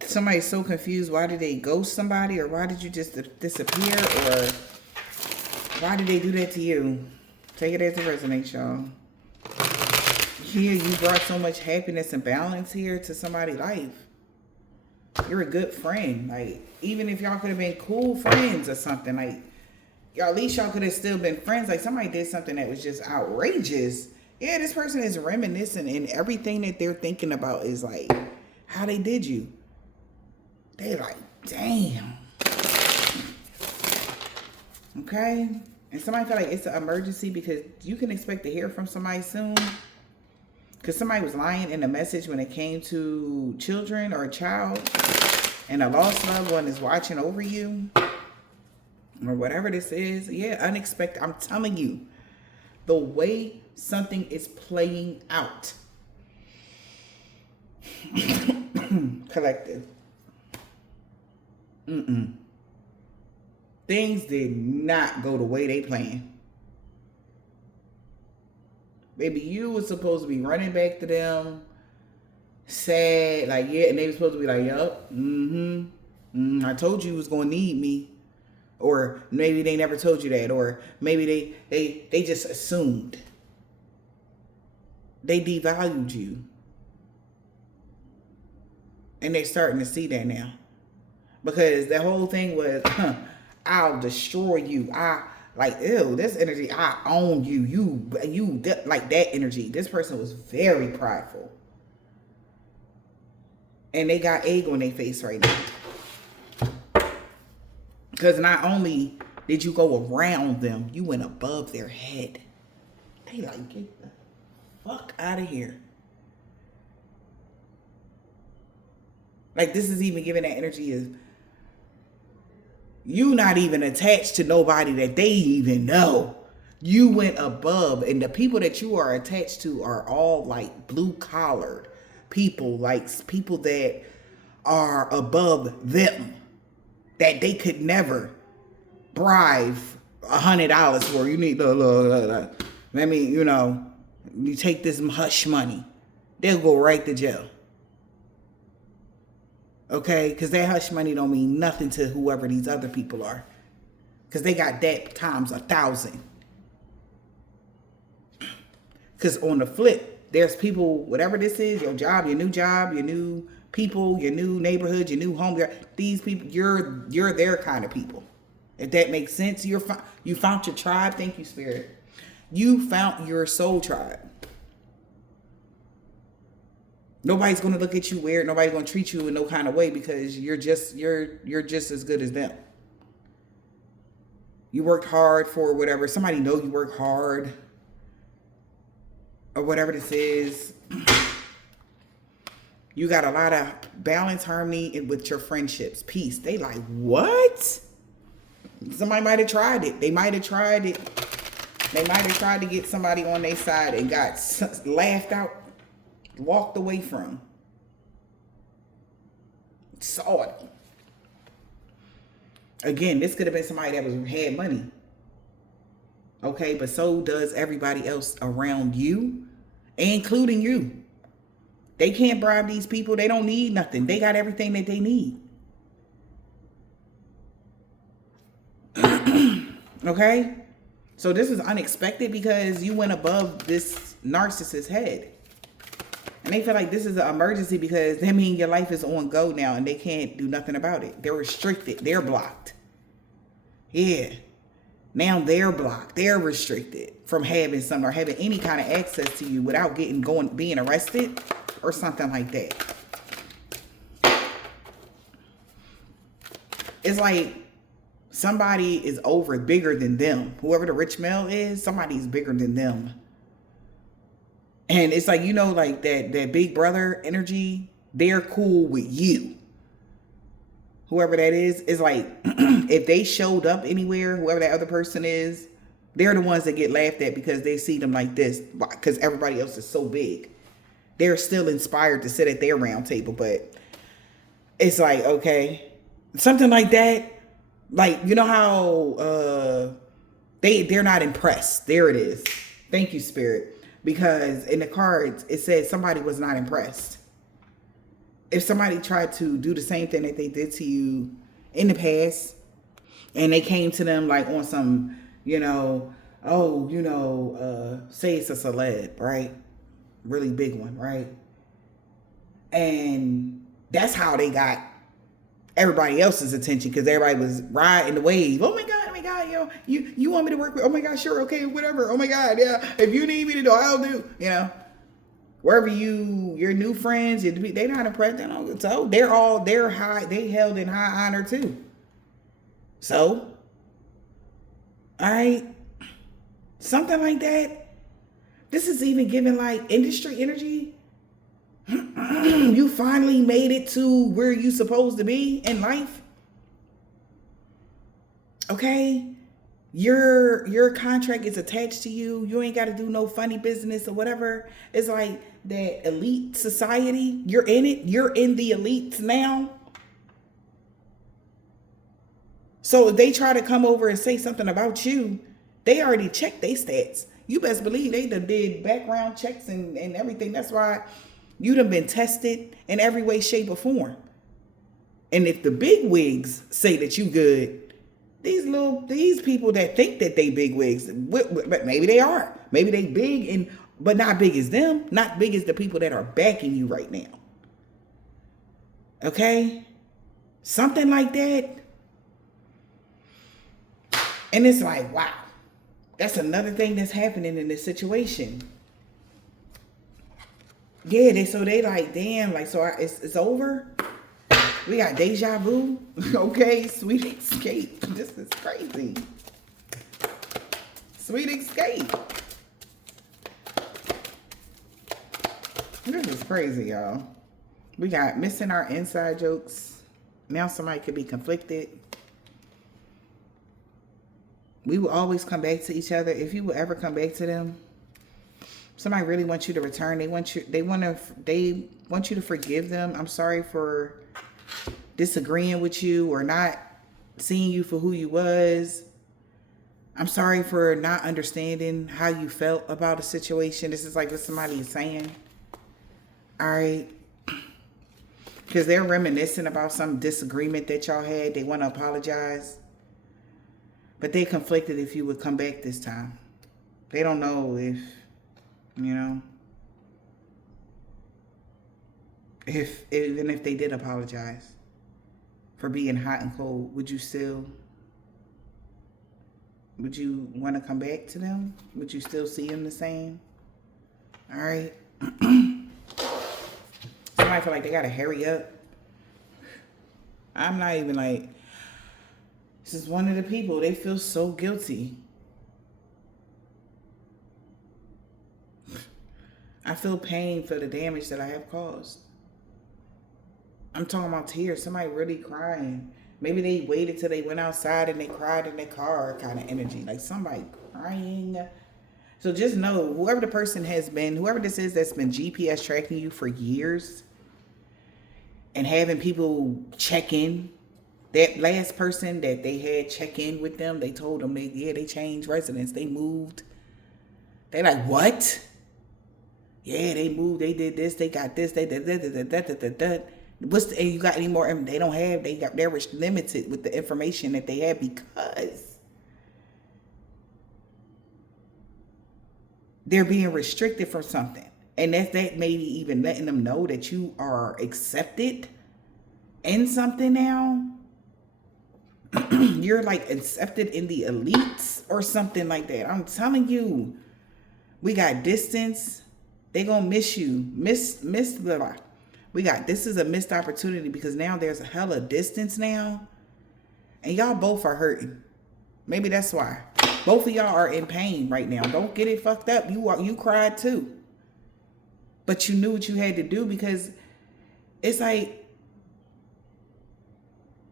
Somebody's so confused. Why did they ghost somebody? Or why did you just disappear? Or why did they do that to you? Take it as it resonates, y'all. Here, you brought so much happiness and balance here to somebody's life. You're a good friend. Like, even if y'all could have been cool friends or something, like, at least y'all could have still been friends. Like, somebody did something that was just outrageous. Yeah, this person is reminiscing, and everything that they're thinking about is like how they did you. They like, damn. Okay? And somebody feel like it's an emergency because you can expect to hear from somebody soon. Because somebody was lying in the message when it came to children or a child. And a lost loved one is watching over you. or whatever this is. Yeah, unexpected. I'm telling you, the way something is playing out. Collective. Things did not go the way they planned. Baby, you was supposed to be running back to them, sad, like, yeah, and they were supposed to be like, yup, I told you was gonna need me. Or maybe they never told you that, or maybe they just assumed. They devalued you. And they're starting to see that now. Because the whole thing was, I'll destroy you. Like, ew, this energy, I own you. You, like that energy. This person was very prideful. And they got egg on their face right now. Because not only did you go around them, you went above their head. They like, get the fuck out of here. Like, this is even giving that energy of you not even attached to nobody that they even know. You went above, and the people that you are attached to are all like blue collared people, like people that are above them, that they could never bribe $100 for. You need let me, you take this hush money, they'll go right to jail. Okay, because that hush money don't mean nothing to whoever these other people are, because they got that times 1,000. Because on the flip, there's people, whatever this is, your job, your new people, your new neighborhood, your new home, these people, you're their kind of people. If that makes sense, you found your tribe. Thank you, Spirit. You found your soul tribe. Nobody's going to look at you weird. Nobody's going to treat you in no kind of way, because you're just as good as them. You worked hard for whatever. Somebody know you work hard or whatever this is. You got a lot of balance, harmony with your friendships, peace. They like, what? Somebody might have tried it. They might have tried it. They might have tried to get somebody on their side and got laughed out, walked away from. Saw it. Again, this could have been somebody that had money. Okay, but so does everybody else around you, including you. They can't bribe these people. They don't need nothing. They got everything that they need. Okay? So this is unexpected because you went above this narcissist's head. And they feel like this is an emergency because that means your life is on go now and they can't do nothing about it. They're restricted. They're blocked. Yeah. Now they're blocked. They're restricted from having some or having any kind of access to you without being arrested or something like that. It's like somebody is bigger than them. Whoever the rich male is, somebody's bigger than them. And it's like, like that big brother energy, they're cool with you. Whoever that is like, if they showed up anywhere, whoever that other person is, they're the ones that get laughed at because they see them like this, because everybody else is so big. They're still inspired to sit at their round table, but it's like, okay, something like that. Like, you know how they're not impressed. There it is. Thank you, Spirit. Because in the cards, it says somebody was not impressed. If somebody tried to do the same thing that they did to you in the past, and they came to them like on some, say it's a celeb, right? Really big one, right? And that's how they got everybody else's attention, because everybody was riding the wave. Oh my God, you want me to work with? Oh my God, sure, okay, whatever. Oh my God, yeah. If you need me to do, I'll do. Wherever your new friends, they're not impressed. So they're high. They held in high honor too. So, all right, something like that. This is even giving like industry energy. You finally made it to where you supposed to be in life. Okay? Your contract is attached to you. You ain't got to do no funny business or whatever. It's like that elite society. You're in it. You're in the elites now. So if they try to come over and say something about you, they already checked their stats. You best believe they done did background checks and everything. That's why you done been tested in every way, shape, or form. And if the big wigs say that you good, these people that think that they big wigs, but maybe they are. Maybe they big but not big as them. Not big as the people that are backing you right now. Okay? Something like that. And it's like, wow, that's another thing that's happening in this situation. Yeah, they like, damn, like, so it's over. We got deja vu. Okay, sweet escape. This is crazy. Sweet escape. This is crazy, y'all. We got missing our inside jokes. Now somebody could be conflicted. We will always come back to each other. If you will ever come back to them, somebody really wants you to return. They want you to forgive them. I'm sorry for disagreeing with you or not seeing you for who you was. I'm sorry for not understanding how you felt about a situation. This is like what somebody is saying. All right. Because they're reminiscing about some disagreement that y'all had. They want to apologize. But they conflicted if you would come back this time. They don't know if, even if they did apologize for being hot and cold, would you want to come back to them? Would you still see them the same? All right. Somebody feel like they got to hurry up. I'm not even like, this is one of the people, they feel so guilty. I feel pain for the damage that I have caused. I'm talking about tears. Somebody really crying. Maybe they waited till they went outside and they cried in their car kind of energy. Like somebody crying. So just know, whoever the person has been, whoever this is that's been GPS tracking you for years and having people check in. That last person that they had check in with them, they told them they changed residence. They moved. They like, what? Yeah, they moved. They did this. They got this. They did that. And you got any more? They don't have. They're limited with the information that they have because they're being restricted from something. And that maybe even letting them know that you are accepted in something now. You're like accepted in the elites or something like that. I'm telling you, we got distance. They gonna miss you. Miss blah, blah. This is a missed opportunity because now there's a hella distance now. And y'all both are hurting. Maybe that's why. Both of y'all are in pain right now. Don't get it fucked up. You cried too. But you knew what you had to do because it's like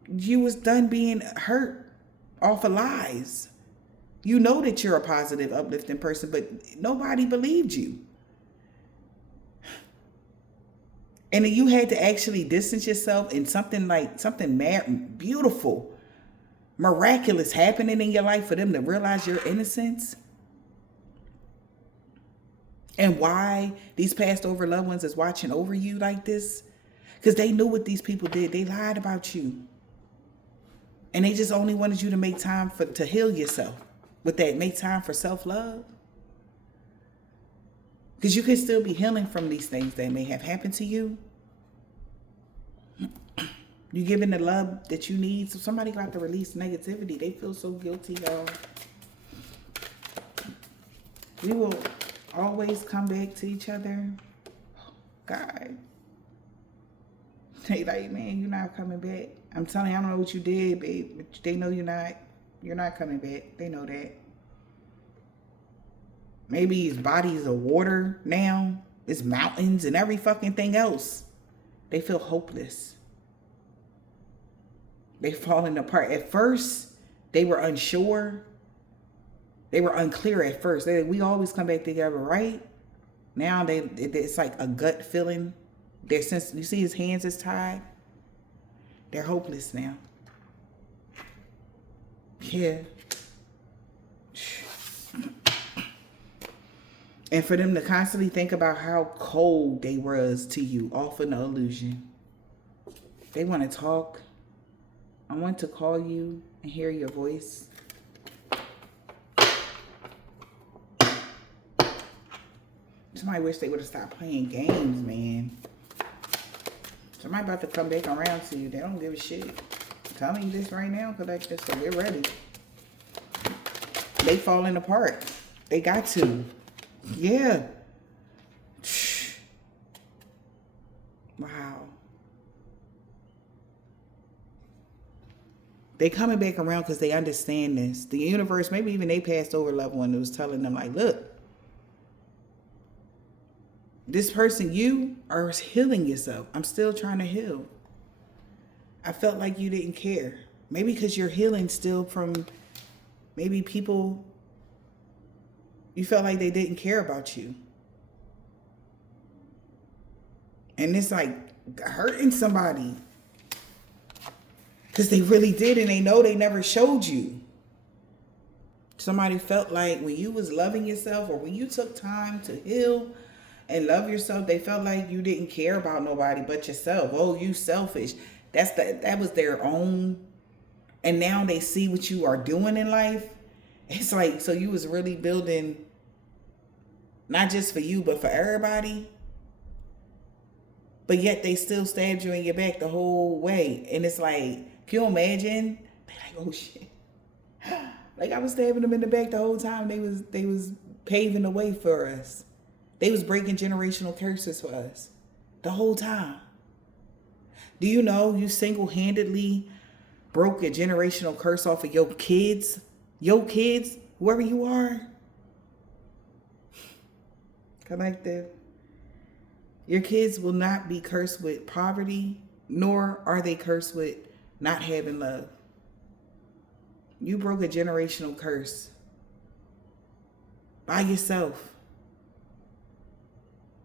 you was done being hurt off of lies. You know that you're a positive, uplifting person, but nobody believed you. And then you had to actually distance yourself in something beautiful, miraculous happening in your life for them to realize your innocence. And why these passed over loved ones is watching over you like this. Because they knew what these people did. They lied about you. And they just only wanted you to make time to heal yourself. With that, make time for self-love. Because you can still be healing from these things that may have happened to you. You giving the love that you need. So somebody got to release negativity. They feel so guilty, y'all. We will always come back to each other. God. They like, man, you're not coming back. I'm telling you, I don't know what you did, babe. But they know you're not coming back. They know that. Maybe his body's of water now. It's mountains and every fucking thing else. They feel hopeless. They falling apart. At first, They were unsure. They were unclear at first. We always come back together, right? Now it's like a gut feeling. Since you see his hands is tied, they're hopeless now. Yeah. And for them to constantly think about how cold they was to you, off in the illusion. They want to talk. I want to call you and hear your voice. Somebody wish they would have stopped playing games, man. Somebody about to come back around to you. They don't give a shit. I'm telling you this right now, collector, so get ready. They falling apart. They got to. Yeah. Wow. They coming back around because they understand this. The universe, maybe even they passed over loved one that was telling them like, look, this person, you are healing yourself. I'm still trying to heal. I felt like you didn't care. Maybe because you're healing still from maybe people, you felt like they didn't care about you. And it's like hurting somebody. Because they really did, and they know they never showed you. Somebody felt like when you was loving yourself, or when you took time to heal and love yourself, they felt like you didn't care about nobody but yourself. Oh, you selfish. That was their own. And now they see what you are doing in life. It's like, so you was really building not just for you, but for everybody. But yet they still stabbed you in your back the whole way. And it's like, can you imagine? They like, oh shit. Like I was stabbing them in the back the whole time. They was paving the way for us. They was breaking generational curses for us the whole time. Do you know you single-handedly broke a generational curse off of your kids? Your kids, whoever you are. Collective. Your kids will not be cursed with poverty, nor are they cursed with not having love. You broke a generational curse by yourself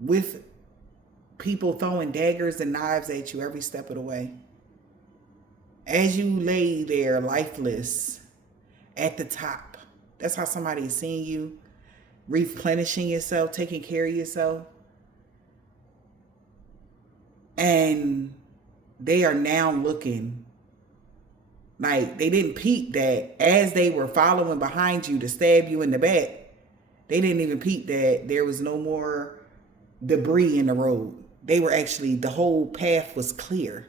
with people throwing daggers and knives at you every step of the way. As you lay there lifeless at the top. That's how somebody is seeing you, replenishing yourself, taking care of yourself. And they are now looking like they didn't peep that as they were following behind you to stab you in the back. They didn't even peep that there was no more debris in the road. They were actually, the whole path was clear.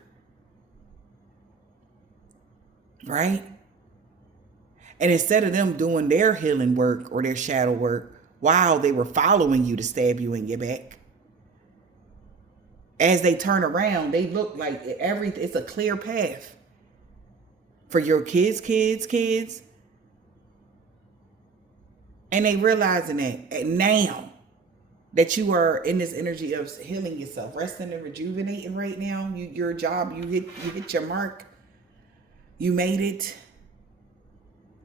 Right? And instead of them doing their healing work or their shadow work while they were following you to stab you in your back, as they turn around, they look like it's a clear path for your kids. And they realizing that now that you are in this energy of healing yourself, resting and rejuvenating right now. Your job, you hit your mark. You made it.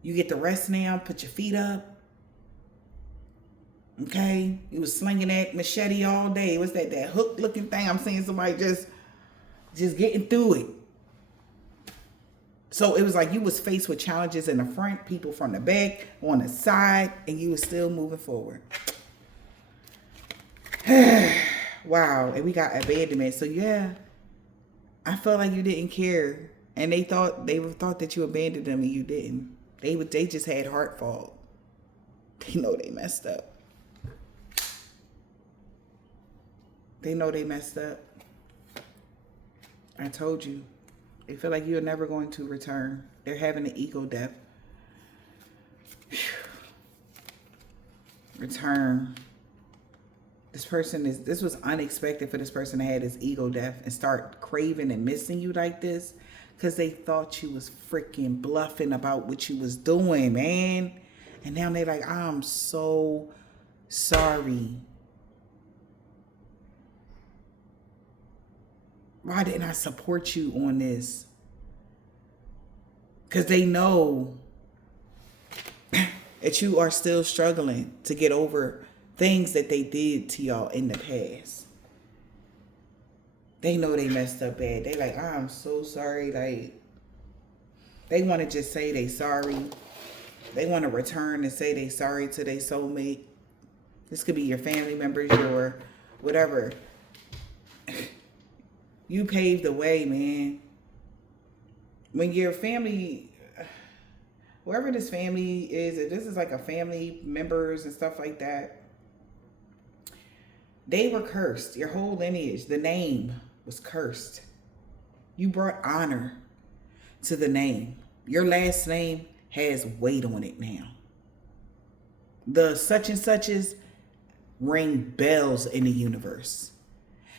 You get to rest now, put your feet up. Okay? You was slinging that machete all day. What's that hook looking thing? I'm seeing somebody just getting through it. So it was like you was faced with challenges in the front, people from the back, on the side, and you was still moving forward. Wow. And we got abandonment. So yeah, I felt like you didn't care. And they thought that you abandoned them, and you didn't. They just had heart fault. They know they messed up. They know they messed up. I told you. They feel like you're never going to return. They're having an ego death. Return. This was unexpected for this person to have this ego death and start craving and missing you like this, because they thought you was freaking bluffing about what you was doing, man. And now they're like, I'm so sorry. Why didn't I support you on this? Because they know that you are still struggling to get over things that they did to y'all in the past. They know they messed up bad. They like, I'm so sorry. Like, they want to just say they sorry. They want to return and say they sorry to their soulmate. This could be your family members, your whatever. You paved the way, man. When your family, whoever this family is, if this is like a family members and stuff like that, they were cursed. Your whole lineage, the name was cursed. You brought honor to the name. Your last name has weight on it now. The such and suches ring bells in the universe.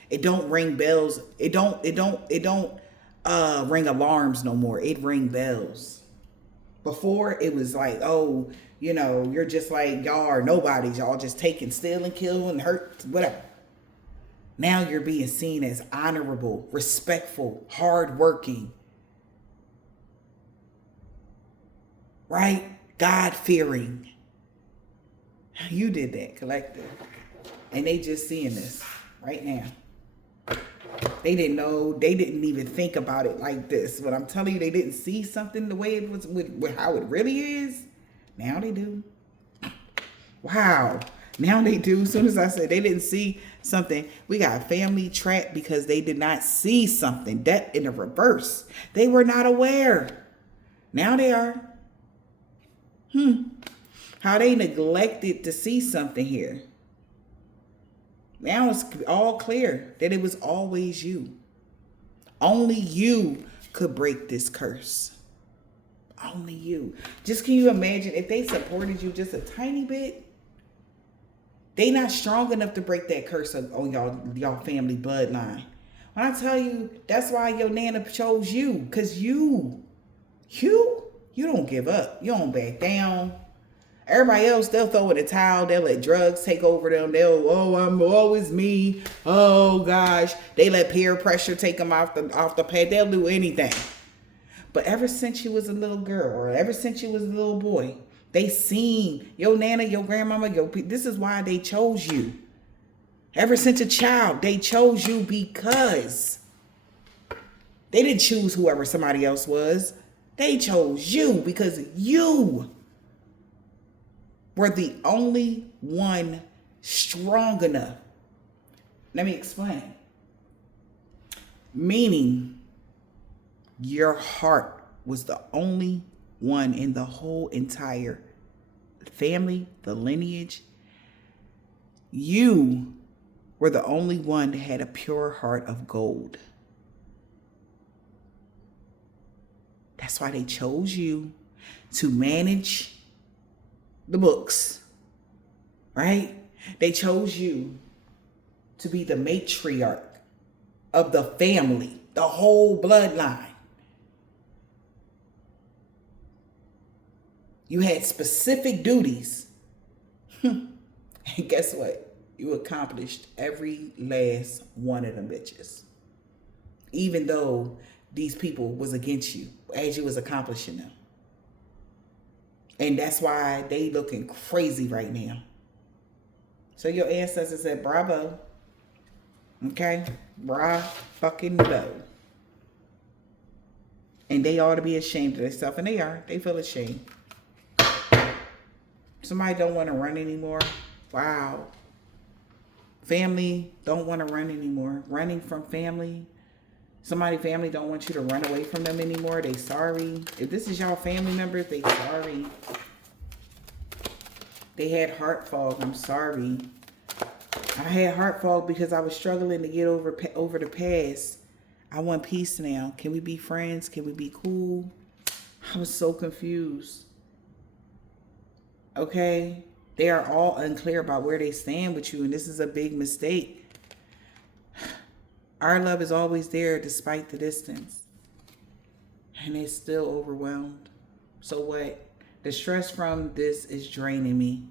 It don't ring bells. It don't ring alarms no more. It ring bells. Before it was like, oh, you know, you're just like, y'all are nobodies. Y'all just take and steal and kill and hurt, whatever. Now you're being seen as honorable, respectful, hardworking, right? God-fearing. You did that, collective. And they just seeing this right now. They didn't know. They didn't even think about it like this. But I'm telling you, they didn't see something the way it was, with how it really is. Now they do. Wow. Now they do. As soon as I said they didn't see something, we got family trapped because they did not see something. That in the reverse. They were not aware. Now they are. How they neglected to see something here. Now it's all clear that it was always you. Only you could break this curse. Only you. Just can you imagine if they supported you just a tiny bit? They not strong enough to break that curse on y'all family bloodline. When I tell you, that's why your nana chose you. Because you don't give up. You don't back down. Everybody else, they'll throw in the towel. They'll let drugs take over them. I'm always me. Oh, gosh. They let peer pressure take them off the path. They'll do anything. But ever since you was a little girl or ever since you was a little boy, they seen your nana, your grandmama, this is why they chose you. Ever since a child, they chose you because they didn't choose whoever somebody else was. They chose you because you were the only one strong enough. Let me explain. Meaning, your heart was the only one in the whole entire family, the lineage. You were the only one that had a pure heart of gold. That's why they chose you to manage the books, right? They chose you to be the matriarch of the family, the whole bloodline. You had specific duties. And guess what? You accomplished every last one of them bitches. Even though these people was against you as you was accomplishing them. And that's why they looking crazy right now. So your ancestors said, bravo. Okay? Bra-fucking-bo. And they ought to be ashamed of themselves. And they are. They feel ashamed. Somebody don't want to run anymore. Wow. Family don't want to run anymore. Running from family. Somebody family don't want you to run away from them anymore. They sorry. If this is y'all family members, they sorry. They had heart fog. I'm sorry. I had heart fog because I was struggling to get over the past. I want peace now. Can we be friends? Can we be cool? I was so confused. Okay? They are all unclear about where they stand with you, and this is a big mistake. Our love is always there despite the distance. And they're still overwhelmed. So what? The stress from this is draining me.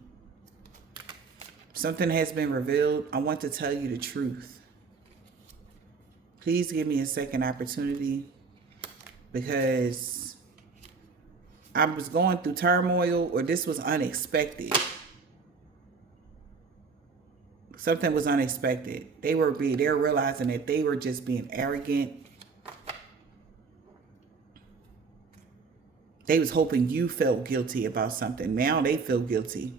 Something has been revealed. I want to tell you the truth. Please give me a second opportunity because I was going through turmoil, or this was unexpected. Something was unexpected. They're realizing that they were just being arrogant. They was hoping you felt guilty about something. Now they feel guilty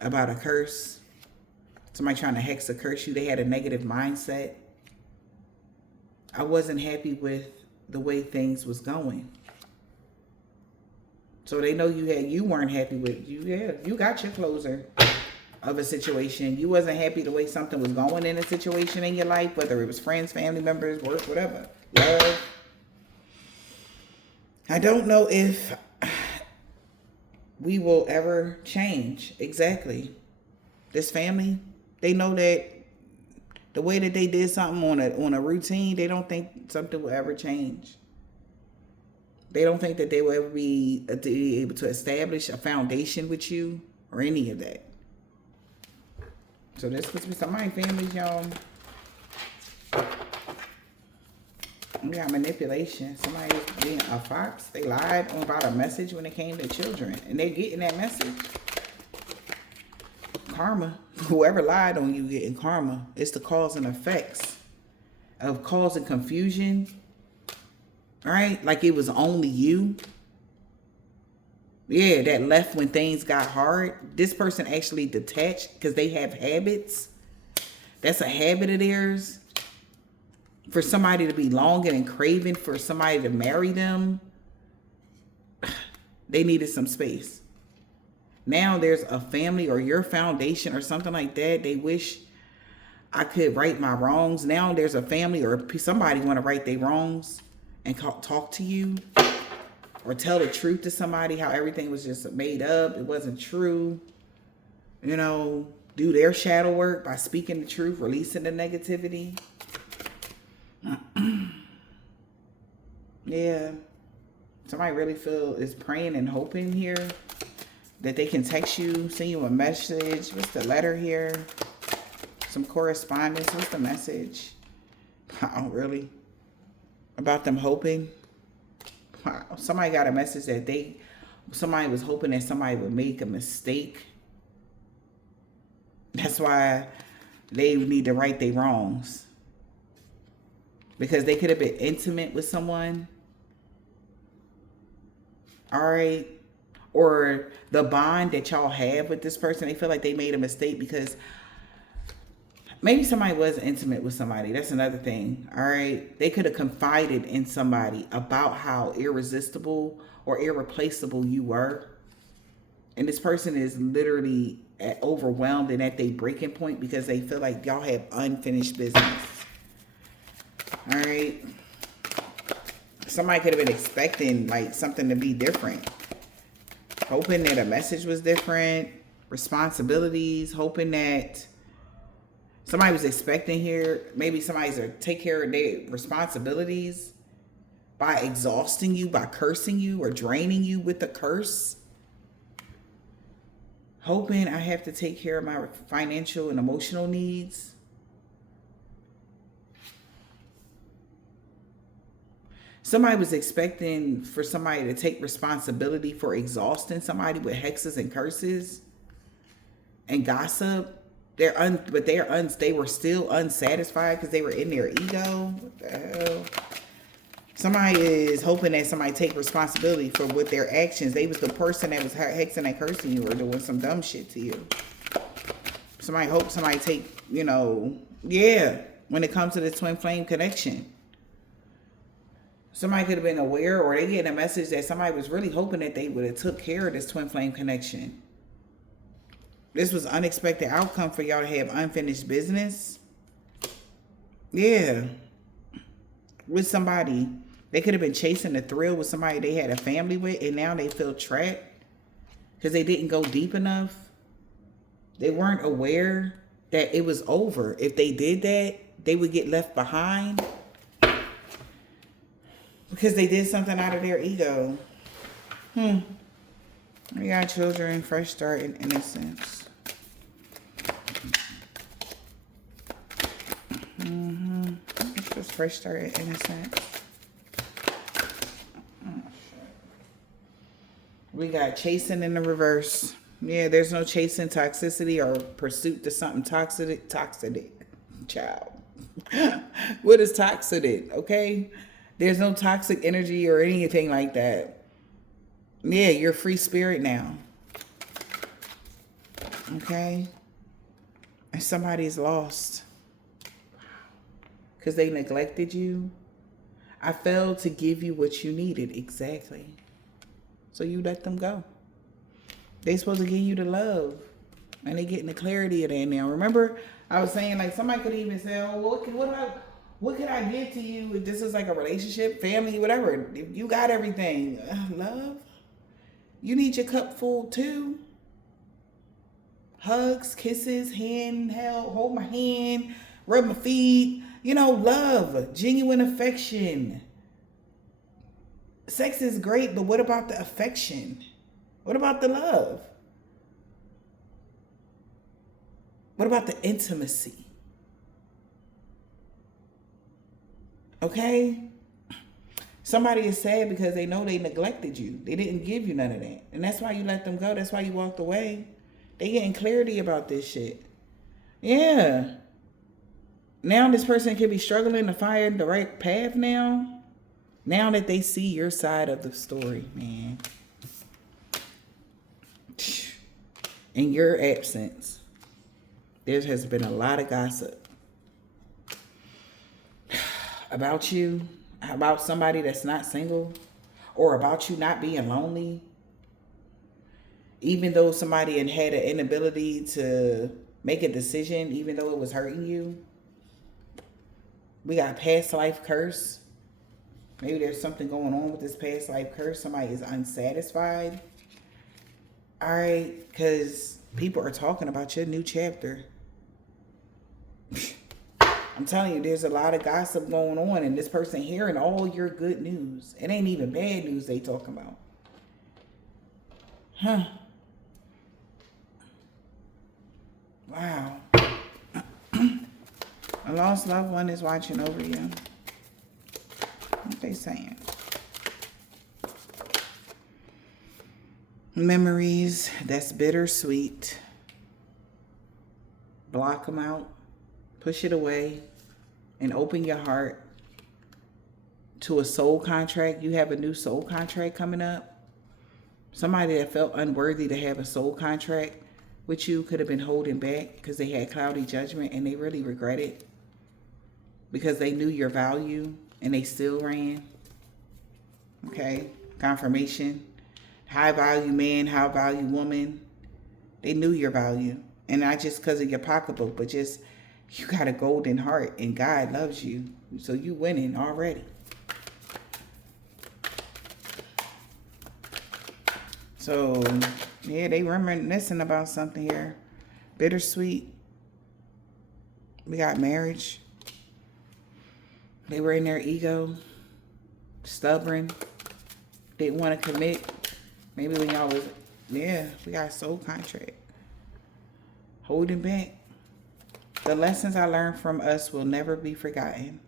about a curse. Somebody trying to hex or curse you. They had a negative mindset. I wasn't happy with the way things was going. So they know you weren't happy with you. Yeah, you got your closer of a situation. You wasn't happy the way something was going in a situation in your life, whether it was friends, family members, work, whatever. Love. I don't know if we will ever change. Exactly. This family, they know that the way that they did something on a routine, they don't think something will ever change. They don't think that they will ever be able to establish a foundation with you or any of that. So this could be somebody's families, y'all. We got manipulation. Somebody being a fox. They lied about a message when it came to children. And they're getting that message. Karma. Whoever lied on you getting karma. It's the cause and effects of causing confusion. Right? Like it was only you. Yeah, that left when things got hard. This person actually detached because they have habits. That's a habit of theirs. For somebody to be longing and craving for somebody to marry them, they needed some space. Now there's a family or your foundation or something like that. They wish I could right my wrongs. Now there's a family or somebody want to right their wrongs and talk to you or tell the truth to somebody, how everything was just made up. It wasn't true. You know, do their shadow work by speaking the truth, releasing the negativity. Yeah. Somebody really is praying and hoping here that they can text you, send you a message. What's the letter here? Some correspondence. What's the message? Oh, really? About them hoping? Wow. Somebody got a message that somebody was hoping that somebody would make a mistake. That's why they need to right their wrongs. Because they could have been intimate with someone. All right. Or the bond that y'all have with this person, they feel like they made a mistake because maybe somebody was intimate with somebody. That's another thing. All right. They could have confided in somebody about how irresistible or irreplaceable you were. And this person is literally overwhelmed and at their breaking point because they feel like y'all have unfinished business. All right. Somebody could have been expecting like something to be different. Hoping that a message was different. Responsibilities. Hoping that somebody was expecting here. Maybe somebody's to take care of their responsibilities by exhausting you, by cursing you or draining you with a curse. Hoping I have to take care of my financial and emotional needs. Somebody was expecting for somebody to take responsibility for exhausting somebody with hexes and curses and gossip. They were still unsatisfied because they were in their ego. What the hell? Somebody is hoping that somebody take responsibility for what their actions. They was the person that was hexing and cursing you or doing some dumb shit to you. Somebody hopes somebody take, yeah, when it comes to the twin flame connection. Somebody could have been aware or they get a message that somebody was really hoping that they would have took care of this twin flame connection. This was unexpected outcome for y'all to have unfinished business. Yeah. With somebody. They could have been chasing the thrill with somebody they had a family with and now they feel trapped because they didn't go deep enough. They weren't aware that it was over. If they did that, they would get left behind. Because they did something out of their ego. We got children, fresh start, and innocence. It's just fresh start and innocence. Oh, shit. We got chasing in the reverse. Yeah, there's no chasing toxicity or pursuit to something toxic. Toxic, child. What is toxic? Okay, there's no toxic energy or anything like that. Yeah, you're free spirit now. Okay, and somebody's lost because they neglected you. I failed to give you what you needed exactly, so you let them go. They supposed to give you the love, and they getting the clarity of that now. Remember, I was saying like somebody could even say, "Oh, what could I give to you if this is like a relationship, family, whatever? If you got everything, love, you need your cup full too. Hugs, kisses, hand held, hold my hand, rub my feet. You know, love, genuine affection. Sex is great, but what about the affection? What about the love? What about the intimacy? Okay? Somebody is sad because they know they neglected you. They didn't give you none of that. And that's why you let them go. That's why you walked away. They getting clarity about this shit. Yeah. Now this person could be struggling to find the right path now. Now that they see your side of the story, man. In your absence, there has been a lot of gossip about you, about somebody that's not single, or about you not being lonely. Even though somebody had an inability to make a decision, even though it was hurting you. We got past life curse. Maybe there's something going on with this past life curse. Somebody is unsatisfied. All right, because people are talking about your new chapter. I'm telling you, there's a lot of gossip going on, and this person hearing all your good news. It ain't even bad news they talking about. Huh. Wow. A lost loved one is watching over you. What they saying? Memories that's bittersweet. Block them out. Push it away. And open your heart to a soul contract. You have a new soul contract coming up. Somebody that felt unworthy to have a soul contract with you could have been holding back because they had cloudy judgment and they really regret it because they knew your value and they still ran. Okay, confirmation. High value man, high value woman. They knew your value. And not just because of your pocketbook, but just you got a golden heart and God loves you. So you winning already. So, yeah, they reminiscing about something here. Bittersweet. We got marriage. They were in their ego. Stubborn. Didn't want to commit. Maybe when y'all was, yeah, we got soul contract. Holding back. The lessons I learned from us will never be forgotten.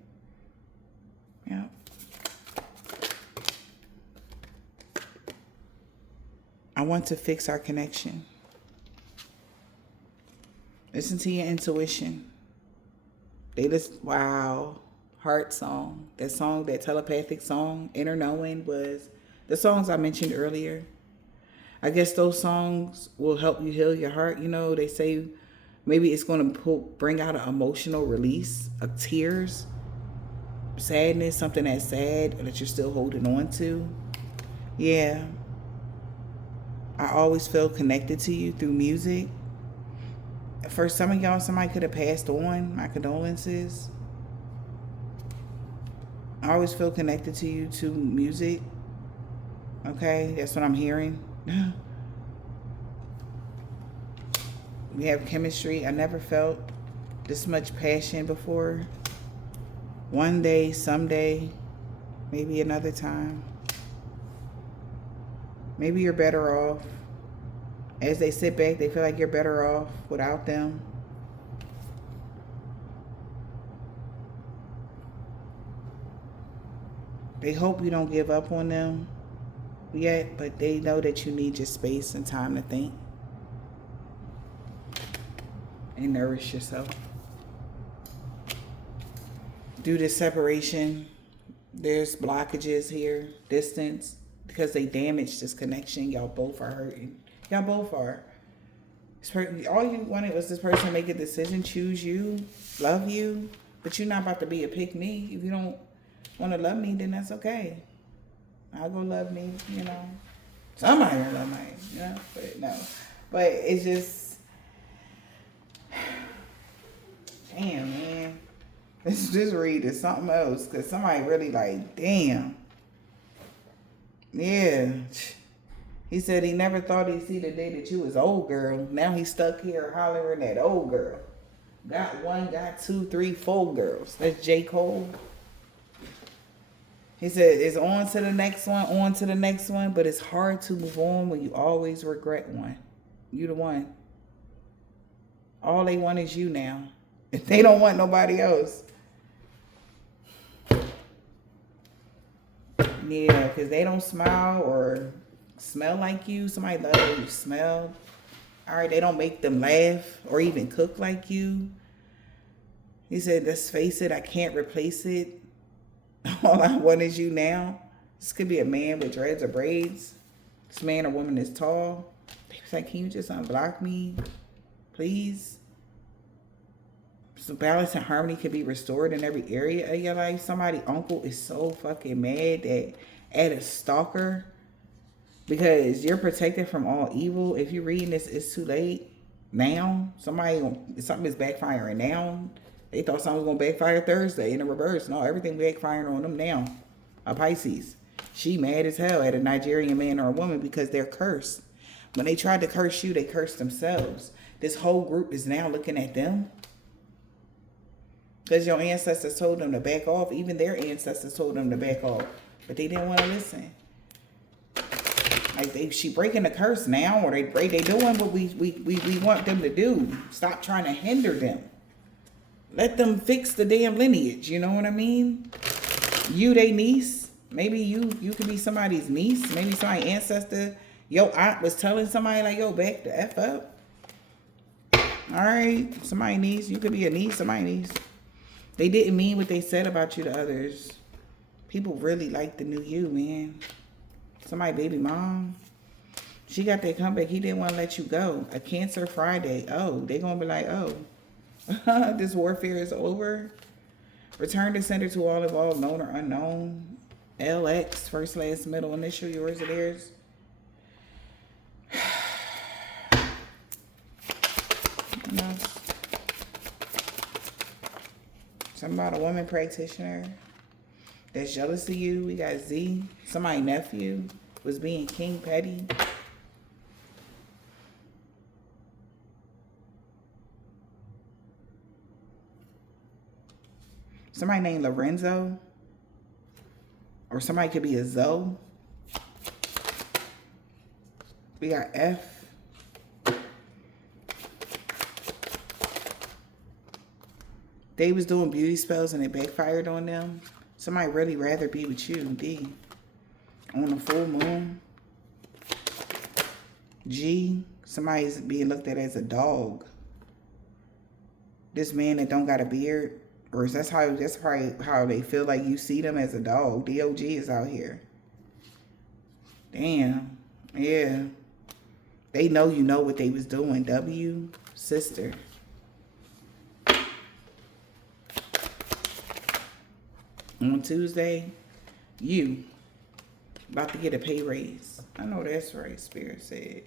Yep. I want to fix our connection. Listen to your intuition. They listen, wow. Heart song. That song, that telepathic song, Inner Knowing, was the songs I mentioned earlier. I guess those songs will help you heal your heart. You know, they say maybe it's going to bring out an emotional release of tears, sadness, something that's sad that you're still holding on to. Yeah. I always feel connected to you through music. For some of y'all, somebody could have passed on. My condolences. I always feel connected to you to music. Okay, that's what I'm hearing. We have chemistry. I never felt this much passion before. One day, someday, maybe another time. Maybe you're better off. As they sit back, they feel like you're better off without them. They hope you don't give up on them. yet, but they know that you need your space and time to think and nourish yourself. Due to separation, there's blockages here, distance, because they damaged this connection. Y'all both are hurting. Y'all both are. All you wanted was this person to make a decision, choose you, love you, but you're not about to be a pick me. If you don't want to love me, then that's okay. I'll go love me, you know. Somebody will love me, you know, but no. But it's just, damn, man. Let's just read it, something else, because somebody really like, damn. Yeah. He said he never thought he'd see the day that you was old girl. Now he's stuck here hollering at old girl. Got one, got two, three, four girls. That's J. Cole. He said it's on to the next one, on to the next one, but it's hard to move on when you always regret one. You the one. All they want is you now. If they don't want nobody else. Yeah, because they don't smile or smell like you. Somebody love how you smell. All right, they don't make them laugh or even cook like you. He said, let's face it, I can't replace it. All I want is you now. This could be a man with dreads or braids. This man or woman is tall. He was like, can you just unblock me, please? So balance and harmony can be restored in every area of your life. Somebody's uncle is so fucking mad that at a stalker because you're protected from all evil. If you're reading this, it's too late. Now, something is backfiring now. They thought something was going to backfire Thursday in the reverse. No, everything backfiring on them now. A Pisces. She mad as hell at a Nigerian man or a woman because they're cursed. When they tried to curse you, they cursed themselves. This whole group is now looking at them. Because your ancestors told them to back off. Even their ancestors told them to back off. But they didn't want to listen. Like she breaking the curse now. Or they doing what we want them to do. Stop trying to hinder them. Let them fix the damn lineage. You know what I mean? You, they niece. Maybe you could be somebody's niece. Maybe somebody's ancestor. Your aunt was telling somebody like, yo, back the F up. All right. Somebody niece. You could be a niece. Somebody niece. They didn't mean what they said about you to others. People really like the new you, man. Somebody baby mom. She got that comeback. He didn't want to let you go. A Cancer Friday. Oh, they going to be like, oh. This warfare is over. Return to sender to all involved, known or unknown. LX, first, last, middle, initial, yours or theirs. Something about a woman practitioner that's jealous of you. We got Z. Somebody nephew was being king petty. Somebody named Lorenzo. Or somebody could be a Zoe. We got F. They was doing beauty spells and it backfired on them. Somebody really rather be with you, D. On a full moon. G. Somebody's being looked at as a dog. This man that don't got a beard. Or that's probably how they feel like you see them as a dog. DOG is out here. Damn. Yeah. They know you know what they was doing. W. Sister. On Tuesday, you about to get a pay raise. I know that's right, Spirit said.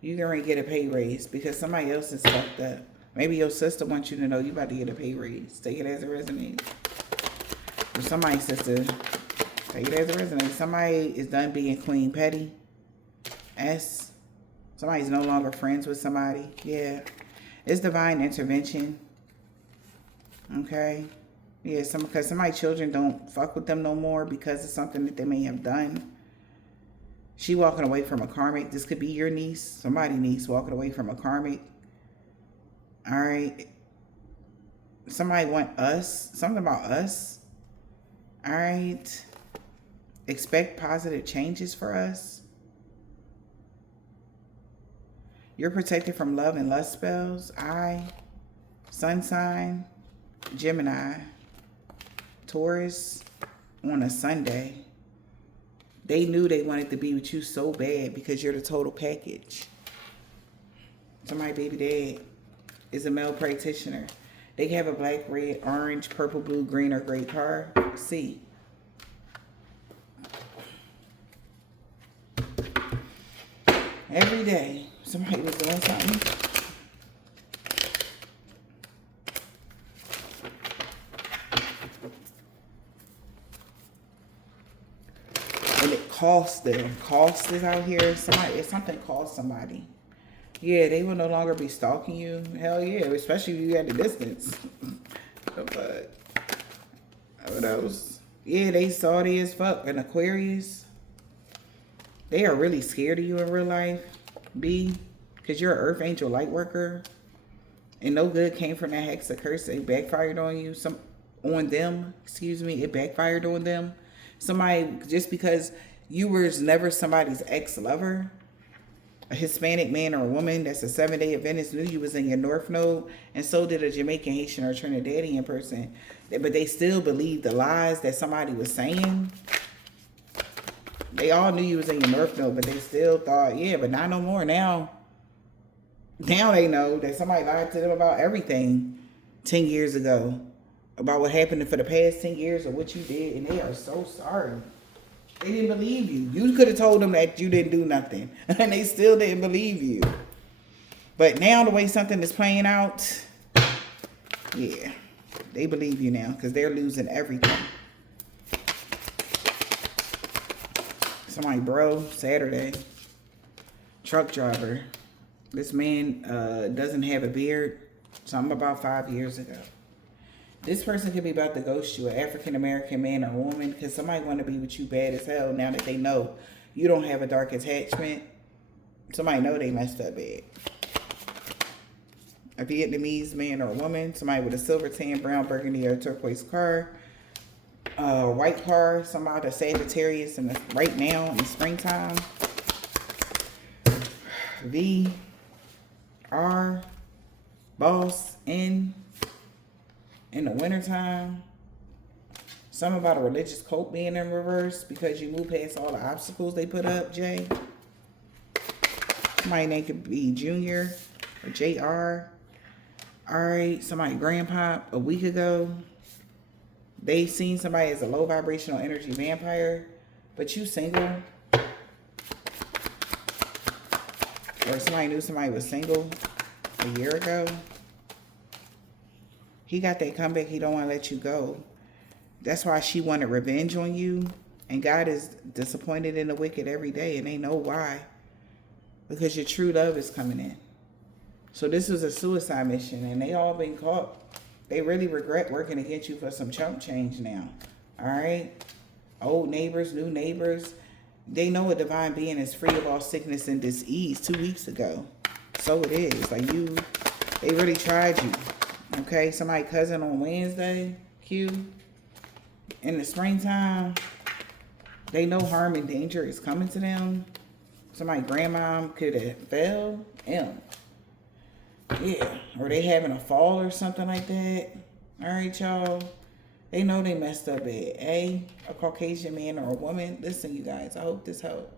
You're going to get a pay raise because somebody else is fucked up. Maybe your sister wants you to know you about to get a pay raise. Take it as a resume. Or somebody's sister, take it as a resume. Somebody is done being Queen Petty. S. Somebody's no longer friends with somebody. Yeah. It's divine intervention. Okay. Yeah, because somebody's children don't fuck with them no more because of something that they may have done. She walking away from a karmic. This could be your niece. Somebody's niece walking away from a karmic. All right. Somebody want us. Something about us. All right. Expect positive changes for us. You're protected from love and lust spells. Sun sign, Gemini, Taurus on a Sunday. They knew they wanted to be with you so bad because you're the total package. Somebody baby dad is a male practitioner. They have a black, red, orange, purple, blue, green, or gray car. See. Every day, somebody was doing something. And it cost them. Cost is out here. If something cost somebody. Yeah, they will no longer be stalking you. Hell yeah, especially if you at a distance. But what else? Yeah, they salty as fuck. An Aquarius. They are really scared of you in real life. B, because you're an earth angel light worker. And no good came from that hex or curse. It backfired on you. It backfired on them. Somebody, just because you was never somebody's ex-lover, a Hispanic man or a woman that's a 7-day Adventist knew you was in your North Node, and so did a Jamaican, Haitian, or Trinidadian person. But they still believed the lies that somebody was saying. They all knew you was in your North Node, but they still thought, yeah, but not no more. Now they know that somebody lied to them about everything 10 years ago. About what happened for the past 10 years or what you did, and they are so sorry. They didn't believe you. You could have told them that you didn't do nothing, and they still didn't believe you. But now the way something is playing out, yeah, they believe you now because they're losing everything. Somebody, bro, Saturday, truck driver. This man doesn't have a beard. Something about 5 years ago. This person could be about to ghost you, an African-American man or woman, because somebody want to be with you bad as hell now that they know you don't have a dark attachment. Somebody know they messed up bad. A Vietnamese man or woman, somebody with a silver, tan, brown, burgundy, or turquoise car. White car, somebody a Sagittarius right now in the springtime. V-R, boss, N. In the wintertime, something about a religious cult being in reverse because you move past all the obstacles they put up, Jay. Somebody name could be Junior or JR. Alright, somebody grandpa a week ago. They seen somebody as a low vibrational energy vampire, but you single. Or somebody knew somebody was single a year ago. He got that comeback. He don't want to let you go. That's why she wanted revenge on you. And God is disappointed in the wicked every day. And they know why. Because your true love is coming in. So this was a suicide mission. And they all been caught. They really regret working against you for some chump change now. Alright? Old neighbors, new neighbors. They know a divine being is free of all sickness and disease 2 weeks ago. So it is. They really tried you. Okay, somebody cousin on Wednesday, Q. In the springtime, they know harm and danger is coming to them. Somebody grandma could have fell. M. Yeah, or they having a fall or something like that. All right, y'all. They know they messed up bad. A Caucasian man or a woman. Listen, you guys, I hope this helped.